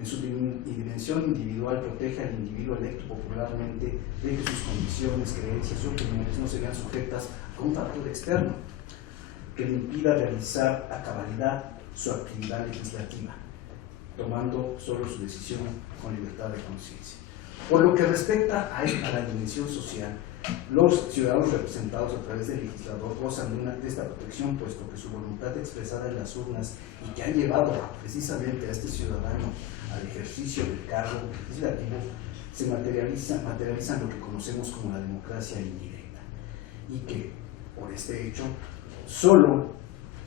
En su dimensión individual protege al individuo electo popularmente de que sus condiciones, creencias y opiniones no se vean sujetas a un factor externo que le impida realizar a cabalidad su actividad legislativa, tomando solo su decisión con libertad de conciencia. Por lo que respecta a la dimensión social, los ciudadanos representados a través del legislador gozan de esta protección, puesto que su voluntad expresada en las urnas y que ha llevado precisamente a este ciudadano al ejercicio del cargo legislativo se materializa en lo que conocemos como la democracia indirecta, y que por este hecho solo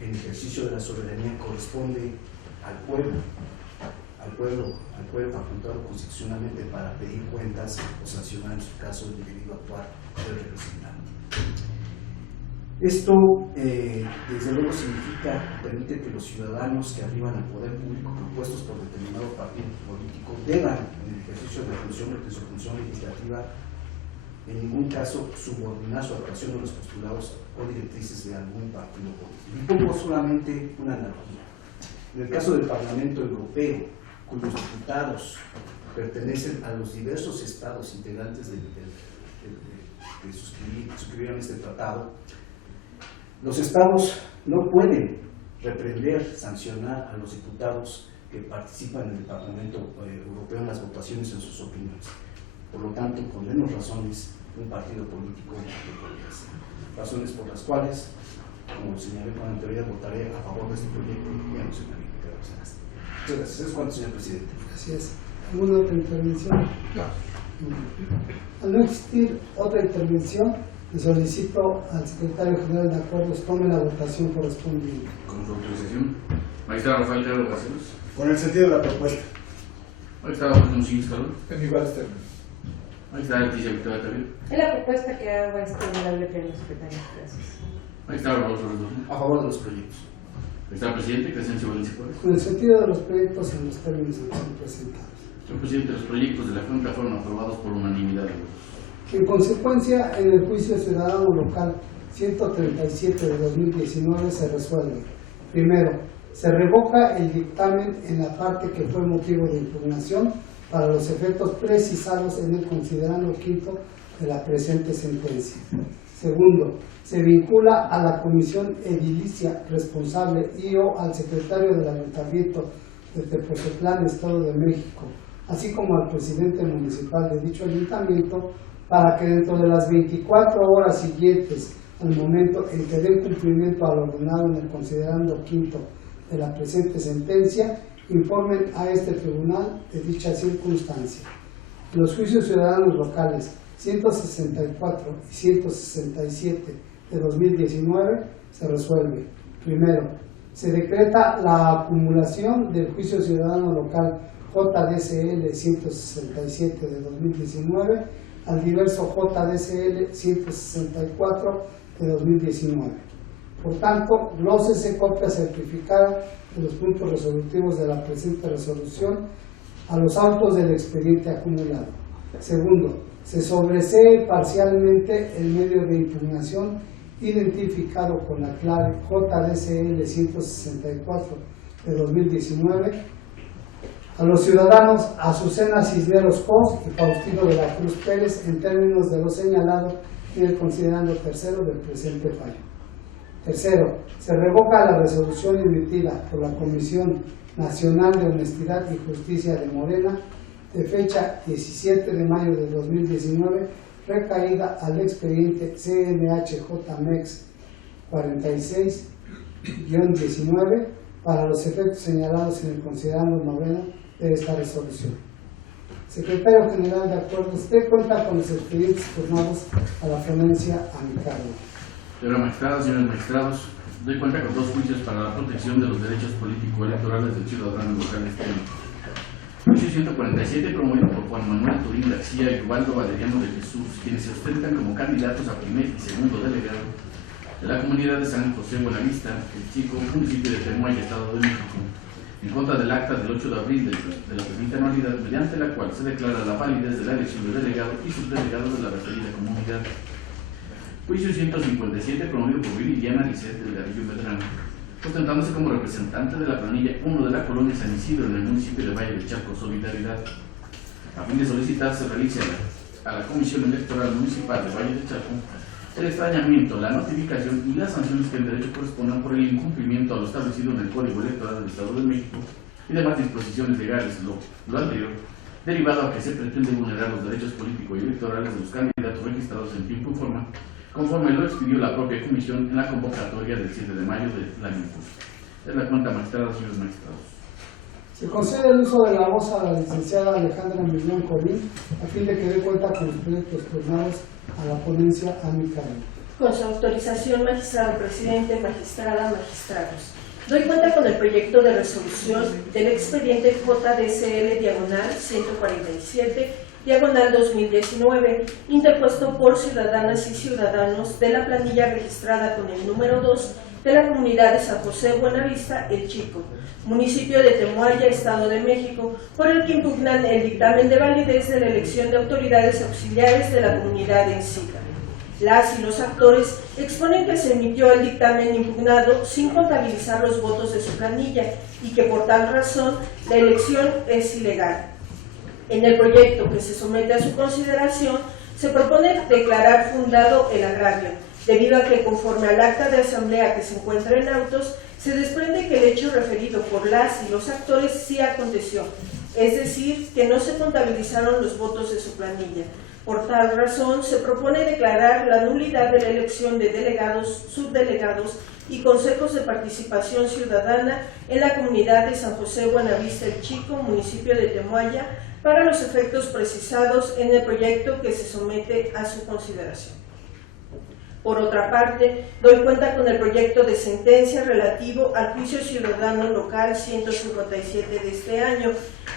el ejercicio de la soberanía corresponde al pueblo facultado constitucionalmente para pedir cuentas o sancionar en su caso el debido actuar del representante. Esto, desde luego, permite que los ciudadanos que arriban al poder público propuestos por determinado partido político deban, en el ejercicio de su función legislativa, en ningún caso subordinar su actuación a los postulados o directrices de algún partido político. Y pongo solamente una analogía. En el caso del Parlamento Europeo, cuyos diputados pertenecen a los diversos estados integrantes que suscribieron este tratado, los estados no pueden reprender, sancionar a los diputados que participan en el Parlamento Europeo en las votaciones en sus opiniones. Por lo tanto, con menos razones, un partido político no podría hacer. Razones por las cuales, como señalé con anterioridad, votaré a favor de este proyecto y ya no se me olvide que gracias. Muchas gracias. ¿Es cuánto, señor presidente? Gracias. ¿Alguna otra intervención? No. Al no existir otra intervención, le solicito al secretario general de acuerdos tome la votación correspondiente. Con su autorización, magistrado Rafael Carlos Garcelos. Con el sentido de la propuesta. Magistrado José Muñiz Calor. En iguales términos. Magistrado Leticia Victoria Tavira. Es la propuesta que hago honorable pleno secretario. Gracias. Magistrado Rodolfo Redondo. A favor de los proyectos. Magistrado Presidente Crescencio Valencia Juárez. Con el sentido de los proyectos en los términos en los que son presentados. Señor Presidente, los proyectos de la Junta fueron aprobados por unanimidad de votos. En consecuencia, en el juicio ciudadano local 137 de 2019 se resuelve. Primero, se revoca el dictamen en la parte que fue motivo de impugnación para los efectos precisados en el considerando quinto de la presente sentencia. Segundo, se vincula a la comisión edilicia responsable y o al secretario del Ayuntamiento de Tepozotlán, Estado de México, así como al presidente municipal de dicho ayuntamiento, para que dentro de las 24 horas siguientes al momento en que den cumplimiento al ordenado en el considerando quinto de la presente sentencia, informen a este tribunal de dicha circunstancia. Los juicios ciudadanos locales 164 y 167 de 2019 se resuelve. Primero, se decreta la acumulación del juicio ciudadano local JDCL 167 de 2019 al diverso JDCL 164 de 2019. Por tanto, glósese copia certificada de los puntos resolutivos de la presente resolución a los autos del expediente acumulado. Segundo, se sobresee parcialmente el medio de impugnación identificado con la clave JDCL 164 de 2019 a los ciudadanos Azucena Cisneros Cos y Faustino de la Cruz Pérez en términos de lo señalado en el considerando tercero del presente fallo. Tercero, se revoca la resolución emitida por la Comisión Nacional de Honestidad y Justicia de Morena de fecha 17 de mayo de 2019 recaída al expediente CNHJMEX 46-19 para los efectos señalados en el considerando noveno de esta resolución. Secretario General de Acuerdos, usted cuenta con los expedientes turnados a la ponencia a mi cargo. Señora magistrada, señores magistrados, doy cuenta con dos juicios para la protección de los derechos político-electorales del ciudadano local de este año. Juicio 147, promovido por Juan Manuel Turín García y Ubaldo Valeriano de Jesús, quienes se ostentan como candidatos a primer y segundo delegado de la comunidad de San José Buenavista, el Chico, municipio de Temuaya, Estado de México, en contra del acta del 8 de abril de la presente anualidad, mediante la cual se declara la validez de la elección de delegado y subdelegados de la referida comunidad. Juicio 157, promovido por Viridiana Lisset Delgadillo Medrano, ostentándose como representante de la planilla 1 de la colonia San Isidro en el municipio de Valle de Chaco, Solidaridad, a fin de solicitar se realice a la Comisión Electoral Municipal de Valle de Chaco el extrañamiento, la notificación y las sanciones que en derecho correspondan por el incumplimiento a lo establecido en el Código Electoral del Estado de México y demás disposiciones legales, lo anterior, derivado a que se pretende vulnerar los derechos políticos y electorales de los candidatos registrados en tiempo y forma, conforme lo expidió la propia Comisión en la convocatoria del 7 de mayo del año en curso. Es la cuenta, magistrada, señores magistrados. Se concede el uso de la voz a la licenciada Alejandra Millán Corín a fin de que dé cuenta con los proyectos turnados a la ponencia amicable. Con su autorización, magistrado presidente, magistrada, magistrados. Doy cuenta con el proyecto de resolución del expediente JDCL-147/2019, interpuesto por ciudadanas y ciudadanos de la planilla registrada con el número 2 de la comunidad de San José Buenavista, El Chico, municipio de Temuaya, Estado de México, por el que impugnan el dictamen de validez de la elección de autoridades auxiliares de la comunidad en Sica. Las y los actores exponen que se emitió el dictamen impugnado sin contabilizar los votos de su planilla y que por tal razón la elección es ilegal. En el proyecto que se somete a su consideración se propone declarar fundado el agravio, debido a que conforme al acta de asamblea que se encuentra en autos, se desprende que el hecho referido por las y los actores sí aconteció, es decir, que no se contabilizaron los votos de su planilla. Por tal razón, se propone declarar la nulidad de la elección de delegados, subdelegados y consejos de participación ciudadana en la comunidad de San José Buenavista El Chico, municipio de Temuaya, para los efectos precisados en el proyecto que se somete a su consideración. Por otra parte, doy cuenta con el proyecto de sentencia relativo al juicio ciudadano local 157 de este año,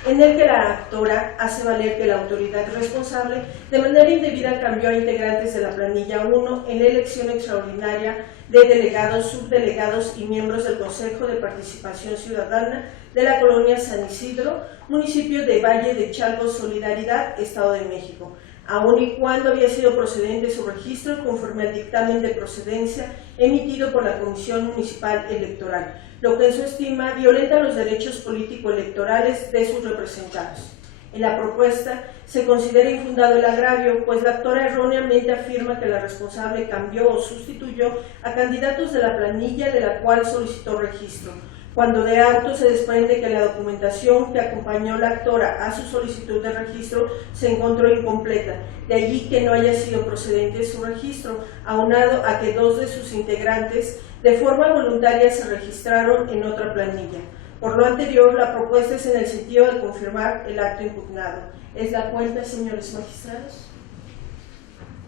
en el que la actora hace valer que la autoridad responsable de manera indebida cambió a integrantes de la planilla 1 en la elección extraordinaria de delegados, subdelegados y miembros del Consejo de Participación Ciudadana de la colonia San Isidro, municipio de Valle de Chalco, Solidaridad, Estado de México, aun y cuando había sido procedente su registro conforme al dictamen de procedencia emitido por la Comisión Municipal Electoral, lo que en su estima violenta los derechos político-electorales de sus representados. En la propuesta se considera infundado el agravio, pues la actora erróneamente afirma que la responsable cambió o sustituyó a candidatos de la planilla de la cual solicitó registro, cuando de auto se desprende que la documentación que acompañó la actora a su solicitud de registro se encontró incompleta, de allí que no haya sido procedente su registro, aunado a que 2 de sus integrantes de forma voluntaria se registraron en otra planilla. Por lo anterior, la propuesta es en el sentido de confirmar el acto impugnado. ¿Es la cuenta, señores magistrados?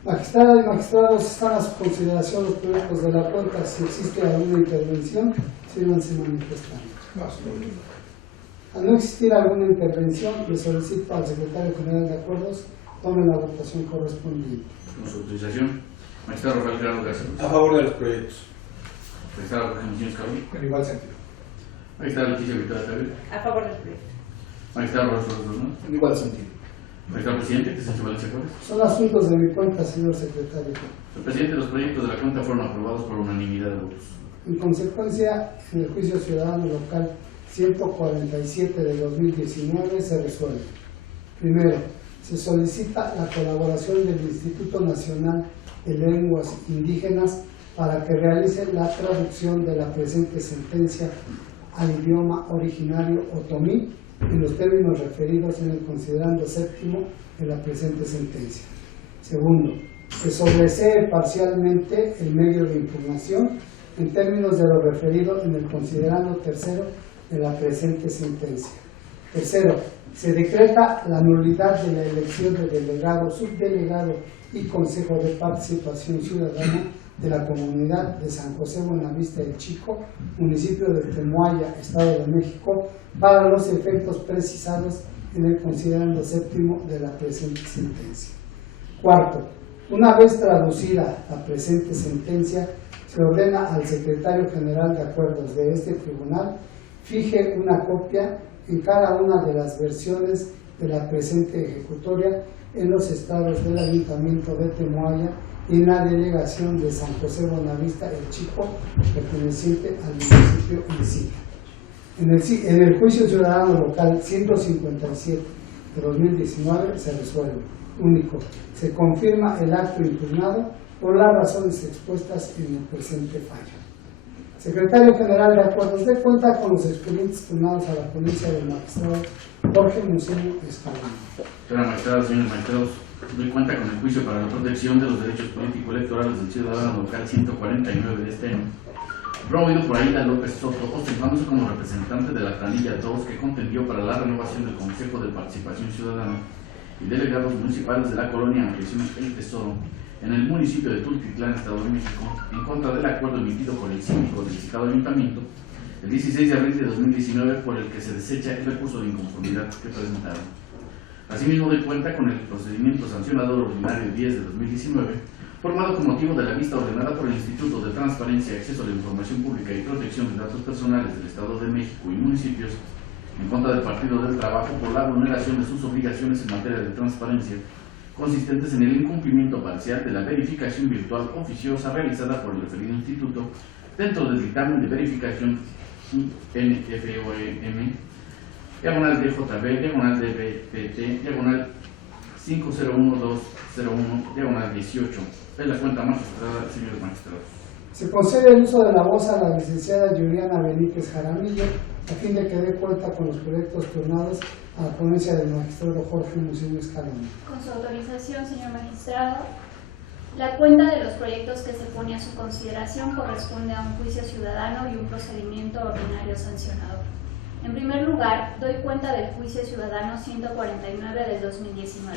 Magistradas y magistrados, están a su consideración los proyectos de la cuenta. Si existe alguna intervención, síganse manifestando. Al no existir alguna intervención, le solicito al secretario general de acuerdos tome la votación correspondiente. Con su autorización, magistrado Rafael Gerardo García. A favor de los proyectos. Magistrado Jorge Muniz Cabello. En igual sentido. Magistrado Leticia Victoria Cabello. A favor del proyecto. Magistrado Roberto Rodríguez. En igual sentido. Magistrado presidente, que se Valencia Juárez. Son asuntos de mi cuenta, señor secretario. Señor presidente, los proyectos de la cuenta fueron aprobados por unanimidad de votos. En consecuencia, en el juicio ciudadano local 147 de 2019 se resuelve. Primero, se solicita la colaboración del Instituto Nacional de Lenguas Indígenas para que realice la traducción de la presente sentencia al idioma originario otomí en los términos referidos en el considerando séptimo de la presente sentencia. Segundo, se sobresee parcialmente el medio de impugnación en términos de lo referido en el considerando tercero de la presente sentencia. Tercero, se decreta la nulidad de la elección de delegado, subdelegado y Consejo de Participación Ciudadana de la comunidad de San José Buenavista El Chico, municipio de Temuaya, Estado de México, para los efectos precisados en el considerando séptimo de la presente sentencia. Cuarto, una vez traducida la presente sentencia, se ordena al secretario general de acuerdos de este tribunal fije una copia en cada una de las versiones de la presente ejecutoria en los estados del Ayuntamiento de Temuaya y en la delegación de San José Buenavista El Chico, perteneciente al municipio en Sica. En el juicio ciudadano local 157 de 2019 se resuelve. Único, se confirma el acto impugnado por las razones expuestas en el presente fallo. Secretario General de Acuerdos, dé cuenta con los expedientes turnados a la ponencia del magistrado Jorge Mucino Escalón. Señora magistrada, señores magistrados, doy cuenta con el juicio para la protección de los derechos político-electorales del ciudadano local 149 de este año, promovido por Aida López Soto, ostentando como representante de la planilla 2 que contendió para la renovación del Consejo de Participación Ciudadana y delegados municipales de la colonia Ampliación El Tesoro en el municipio de Tultitlán, Estado de México, en contra del acuerdo emitido por el síndico del citado ayuntamiento el 16 de abril de 2019 por el que se desecha el recurso de inconformidad que presentaron. Asimismo, doy cuenta con el procedimiento sancionador ordinario 10 de 2019, formado con motivo de la vista ordenada por el Instituto de Transparencia, Acceso a la Información Pública y Protección de Datos Personales del Estado de México y municipios, en contra del Partido del Trabajo por la vulneración de sus obligaciones en materia de transparencia, consistentes en el incumplimiento parcial de la verificación virtual oficiosa realizada por el referido instituto dentro del dictamen de verificación NFOM, diagonal DJB, diagonal DBPT, diagonal 501201, diagonal 18. Es la cuenta magistrada, señores magistrados. Se concede el uso de la voz a la licenciada Juliana Benítez Jaramillo, a fin de que dé cuenta con los proyectos turnados a la ponencia del magistrado Jorge Mucino Escalón. Con su autorización, señor magistrado, la cuenta de los proyectos que se pone a su consideración corresponde a un juicio ciudadano y un procedimiento ordinario sancionador. En primer lugar, doy cuenta del juicio ciudadano 149 del 2019.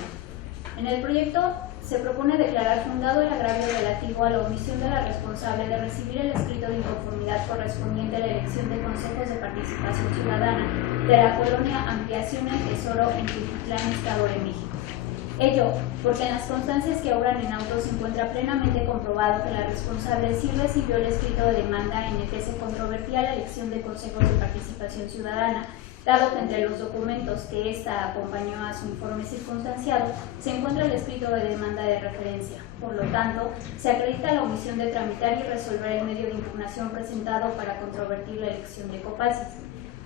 En el proyecto se propone declarar fundado el agravio relativo a la omisión de la responsable de recibir el escrito de inconformidad correspondiente a la elección de consejos de participación ciudadana de la colonia Ampliación El Tesoro en Tultitlán, Estado de México. Ello porque en las constancias que obran en auto se encuentra plenamente comprobado que la responsable sí recibió el escrito de demanda en el que se controvertía la elección de consejos de participación ciudadana, dado que entre los documentos que ésta acompañó a su informe circunstanciado se encuentra el escrito de demanda de referencia. Por lo tanto, se acredita la omisión de tramitar y resolver el medio de impugnación presentado para controvertir la elección de Copasis.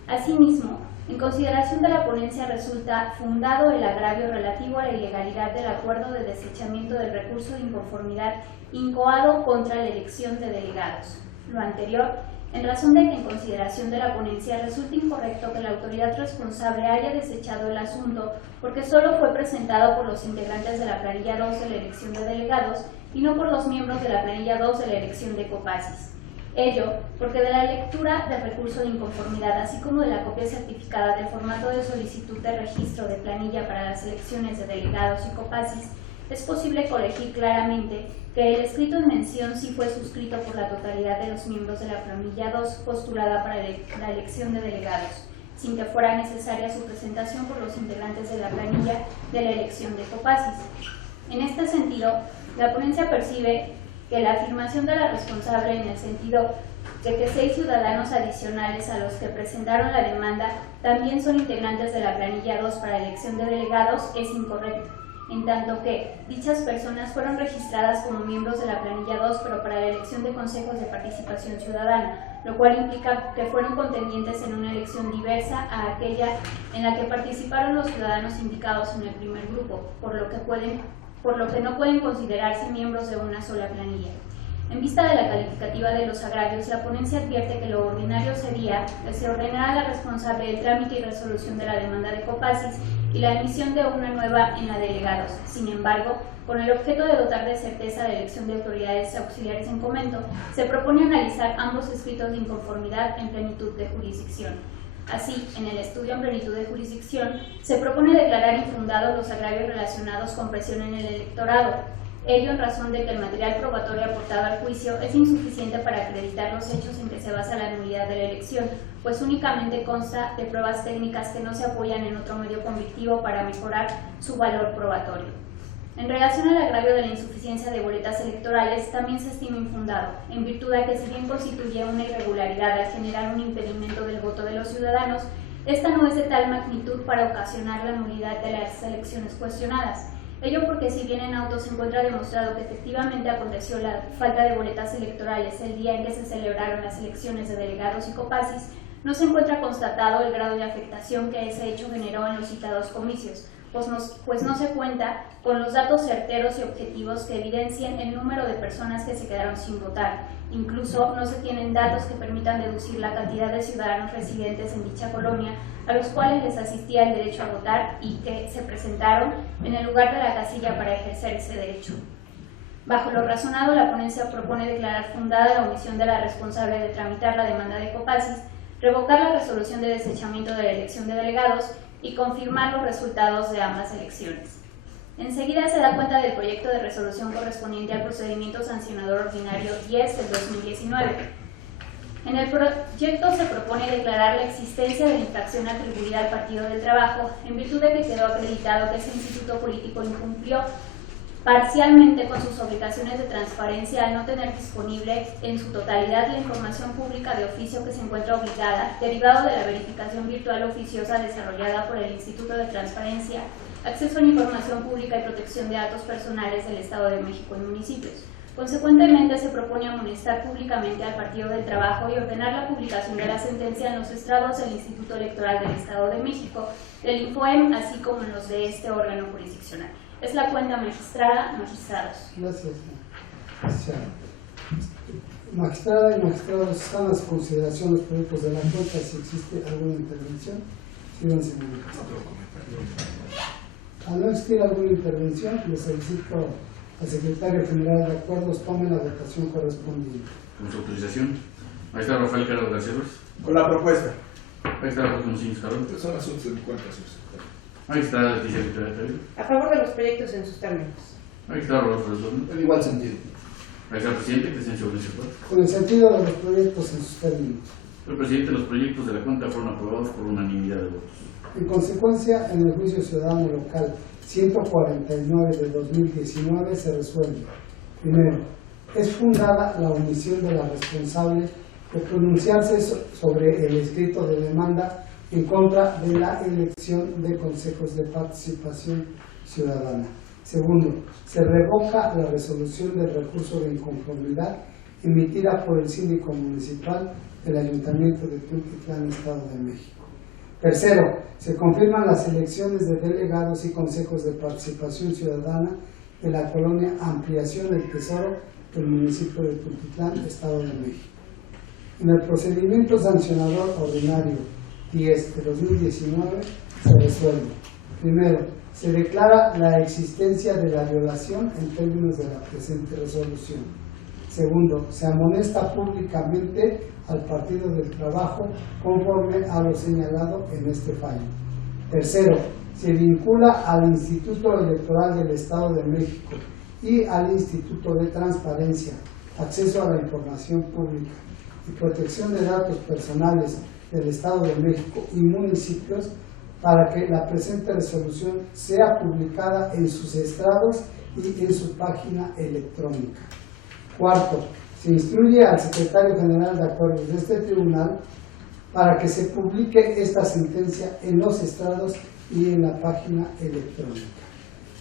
Asimismo, en consideración de la ponencia resulta fundado el agravio relativo a la ilegalidad del acuerdo de desechamiento del recurso de inconformidad incoado contra la elección de delegados. Lo anterior, en razón de que en consideración de la ponencia resulta incorrecto que la autoridad responsable haya desechado el asunto porque solo fue presentado por los integrantes de la planilla 2 de la elección de delegados y no por los miembros de la planilla 2 de la elección de Copasis. Ello porque de la lectura del recurso de inconformidad, así como de la copia certificada del formato de solicitud de registro de planilla para las elecciones de delegados y Copasis, es posible colegir claramente que el escrito en mención sí fue suscrito por la totalidad de los miembros de la planilla 2 postulada para la elección de delegados, sin que fuera necesaria su presentación por los integrantes de la planilla de la elección de Copasis. En este sentido, la ponencia percibe que la afirmación de la responsable en el sentido de que 6 ciudadanos adicionales a los que presentaron la demanda también son integrantes de la planilla 2 para elección de delegados es incorrecta, en tanto que dichas personas fueron registradas como miembros de la planilla 2 pero para la elección de consejos de participación ciudadana, lo cual implica que fueron contendientes en una elección diversa a aquella en la que participaron los ciudadanos indicados en el primer grupo, por lo que no pueden considerarse miembros de una sola planilla. En vista de la calificativa de los agravios, la ponencia advierte que lo ordinario sería que se ordenara a la responsable el trámite y resolución de la demanda de Copasis y la emisión de una nueva en la de delegados. Sin embargo, con el objeto de dotar de certeza la elección de autoridades auxiliares en comento, se propone analizar ambos escritos de inconformidad en plenitud de jurisdicción. Así, en el estudio en plenitud de jurisdicción, se propone declarar infundados los agravios relacionados con presión en el electorado, ello en razón de que el material probatorio aportado al juicio es insuficiente para acreditar los hechos en que se basa la nulidad de la elección, pues únicamente consta de pruebas técnicas que no se apoyan en otro medio convictivo para mejorar su valor probatorio. En relación al agravio de la insuficiencia de boletas electorales, también se estima infundado, en virtud de que si bien constituye una irregularidad al generar un impedimento del voto de los ciudadanos, esta no es de tal magnitud para ocasionar la nulidad de las elecciones cuestionadas. Ello porque si bien en auto se encuentra demostrado que efectivamente aconteció la falta de boletas electorales el día en que se celebraron las elecciones de delegados y Copasis, no se encuentra constatado el grado de afectación que ese hecho generó en los citados comicios, pues no se cuenta con los datos certeros y objetivos que evidencien el número de personas que se quedaron sin votar. Incluso no se tienen datos que permitan deducir la cantidad de ciudadanos residentes en dicha colonia a los cuales les asistía el derecho a votar y que se presentaron en el lugar de la casilla para ejercer ese derecho. Bajo lo razonado, la ponencia propone declarar fundada la omisión de la responsable de tramitar la demanda de Copasis, revocar la resolución de desechamiento de la elección de delegados y confirmar los resultados de ambas elecciones. Enseguida se da cuenta del proyecto de resolución correspondiente al procedimiento sancionador ordinario 10 del 2019. En el proyecto se propone declarar la existencia de la infracción atribuida al Partido del Trabajo en virtud de que quedó acreditado que ese instituto político incumplió parcialmente con sus obligaciones de transparencia al no tener disponible en su totalidad la información pública de oficio que se encuentra obligada, derivado de la verificación virtual oficiosa desarrollada por el Instituto de Transparencia, Acceso a la Información Pública y Protección de Datos Personales del Estado de México y municipios. Consecuentemente, se propone amonestar públicamente al Partido del Trabajo y ordenar la publicación de la sentencia en los estrados del Instituto Electoral del Estado de México, del INFOEM, así como en los de este órgano jurisdiccional. Es la cuenta magistrada, magistrados. Gracias. Magistrada y magistrados, están a su consideración los proyectos de la cuenta. Si existe alguna intervención, síganse manifestando. Al no existir alguna intervención, le solicito al secretario general de acuerdos tome la votación correspondiente. Con su autorización. Magistrado Rafael Carlos García Ruiz. Con la propuesta. Magistrado José Muñoz Carón. Son asuntos de mi cuenta, señor secretario. Magistrada Leticia Victoria Tavira. A favor de los proyectos en sus términos. Magistrado Rodolfo Redondo. En igual sentido. Magistrado Presidente, Crescencio Mauricio Puerto. Con el sentido de los proyectos en sus términos. Señor Presidente, los proyectos de la cuenta fueron aprobados por unanimidad de votos. En consecuencia, en el juicio ciudadano local 149 de 2019 se resuelve. Primero, es fundada la omisión de la responsable de pronunciarse sobre el escrito de demanda en contra de la elección de consejos de participación ciudadana. Segundo, se revoca la resolución del recurso de inconformidad emitida por el síndico municipal del Ayuntamiento de Tultitlán, Estado de México. Tercero, se confirman las elecciones de delegados y consejos de participación ciudadana de la colonia Ampliación del Tesoro del municipio de Tultitlán, Estado de México. En el procedimiento sancionador ordinario 10 de 2019 se resuelve. Primero, se declara la existencia de la violación en términos de la presente resolución. Segundo, se amonesta públicamente al Partido del Trabajo conforme a lo señalado en este fallo. Tercero, se vincula al Instituto Electoral del Estado de México y al Instituto de Transparencia, Acceso a la Información Pública y Protección de Datos Personales del Estado de México y municipios para que la presente resolución sea publicada en sus estrados y en su página electrónica. Cuarto, se instruye al secretario general de acuerdos de este tribunal para que se publique esta sentencia en los estrados y en la página electrónica.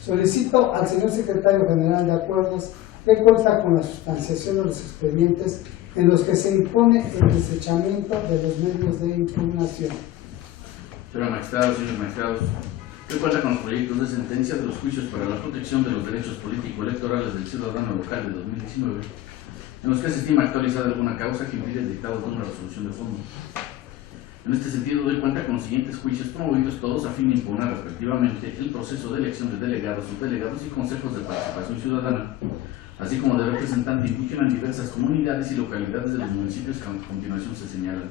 Solicito al señor secretario general de acuerdos que cuenta con la sustanciación de los expedientes en los que se impone el desechamiento de los medios de impugnación. Señora magistrada, señores magistrados, que cuenta con los proyectos de sentencia de los juicios para la protección de los derechos político-electorales del ciudadano local de 2019, en los que se estima actualizada alguna causa que impide el dictado de una resolución de fondo. En este sentido, doy cuenta con los siguientes juicios promovidos todos a fin de impugnar respectivamente el proceso de elección de delegados, subdelegados y consejos de participación ciudadana, así como de representante indígena en diversas comunidades y localidades de los municipios que a continuación se señalan.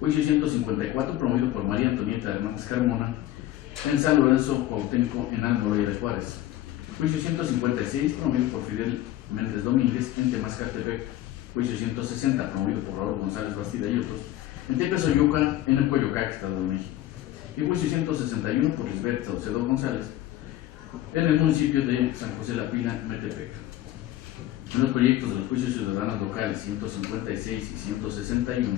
Juicio 154, promovido por María Antonieta Hernández Carmona, en San Lorenzo Cuauhtémoc, en Almoloya de Juárez. Juicio 156, promovido por Fidel Méndez Domínguez, en Temascatepec. Juicio 160, promovido por Raúl González Bastida y otros, en Tepezoyuca, en el Coyoacán, Estado de México. Y juicio 161 por Lisbeth Saucedo González, en el municipio de San José La Pila, Metepec. En los proyectos de los juicios ciudadanos locales 156 y 161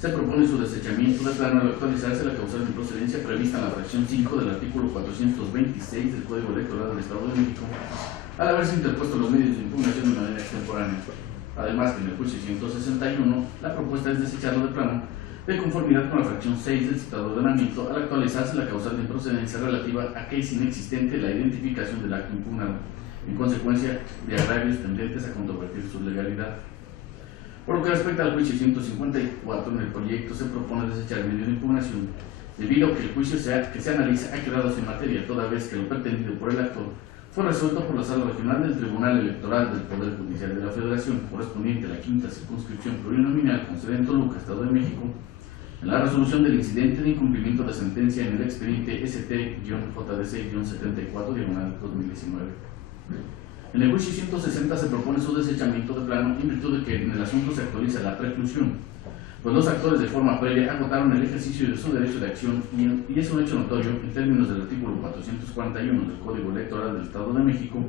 se propone su desechamiento de plano al actualizarse la causal de improcedencia prevista en la fracción 5 del artículo 426 del Código Electoral del Estado de México, al haberse interpuesto los medios de impugnación de manera extemporánea. Además, que en el juicio 161 la propuesta es desecharlo de plano de conformidad con la fracción 6 del citado ordenamiento, al actualizarse la causal de improcedencia relativa a que es inexistente la identificación del acto impugnado, en consecuencia de agravios tendentes a controvertir su legalidad. Por lo que respecta al juicio 154, en el proyecto se propone desechar el medio de impugnación, debido a que el juicio que se analiza ha quedado sin materia, toda vez que lo pretendido por el actor fue resuelto por la Sala Regional del Tribunal Electoral del Poder Judicial de la Federación, correspondiente a la quinta circunscripción plurinominal con sede en Toluca, Estado de México, en la resolución del incidente de incumplimiento de sentencia en el expediente ST-JDC-74/2019. En el juicio 160 se propone su desechamiento de plano en virtud de que en el asunto se actualiza la preclusión, pues los actores de forma previa agotaron el ejercicio de su derecho de acción y es un hecho notorio en términos del artículo 441 del Código Electoral del Estado de México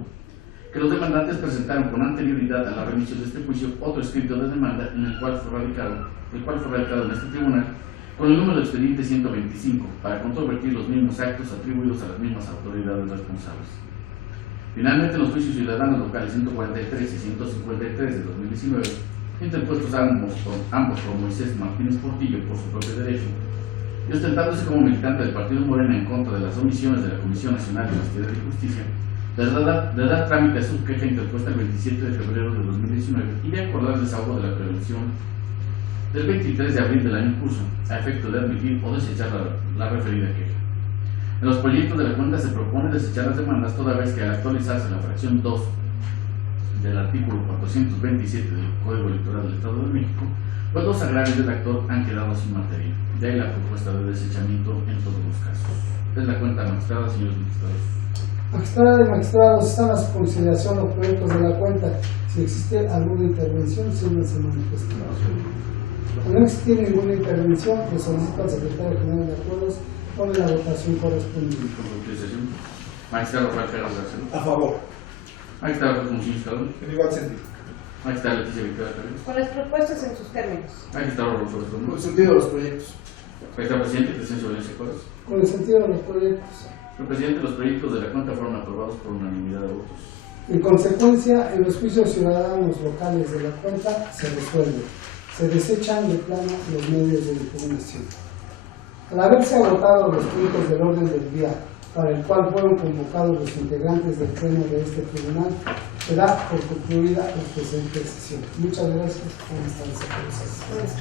que los demandantes presentaron con anterioridad a la remisión de este juicio otro escrito de demanda en el cual fue radicado en este tribunal con el número de expediente 125 para controvertir los mismos actos atribuidos a las mismas autoridades responsables. Finalmente, en los juicios ciudadanos locales 143 y 153 de 2019, interpuestos ambos por Moisés Martínez Portillo por su propio derecho, y ostentándose como militante del Partido Morena en contra de las omisiones de la Comisión Nacional de Honestidad y Justicia, de dar trámite a su queja interpuesta el 27 de febrero de 2019 y de acordar el desahogo de la prevención del 23 de abril del año en curso, a efecto de admitir o desechar la referida queja. En los proyectos de la cuenta se propone desechar las demandas toda vez que al actualizarse la fracción 2 del artículo 427 del Código Electoral del Estado de México, pues los agravios del actor han quedado sin materia. De ahí la propuesta de desechamiento en todos los casos. Es la cuenta magistrada, señores magistrados. Magistrada y magistrados, están a su consideración los proyectos de la cuenta. Si existe alguna intervención, siempre se manifiesta. Al no existir ninguna intervención, le solicito al secretario general de acuerdos tome la votación correspondiente. Por su utilización. Magistrado Rafael Ferraz García. A favor. Magistrado José Muñoz Escalón. En igual sentido. Magistrado Leticia Victoria Carrillo. Con las propuestas en sus términos. Magistrado Rodolfo Con Escalón. el sentido de los proyectos. Magistrado Presidente, Crescencio Valencia Juárez. Con el sentido de los proyectos. Señor Presidente, los proyectos de la cuenta fueron aprobados por unanimidad de votos. En consecuencia, en los juicios ciudadanos locales de la cuenta se resuelve. Se desechan de plano los medios de impugnación. Al haberse agotado los puntos del orden del día para el cual fueron convocados los integrantes del pleno de este tribunal, se da por concluida la presente sesión. Muchas gracias. Buenas tardes a todos.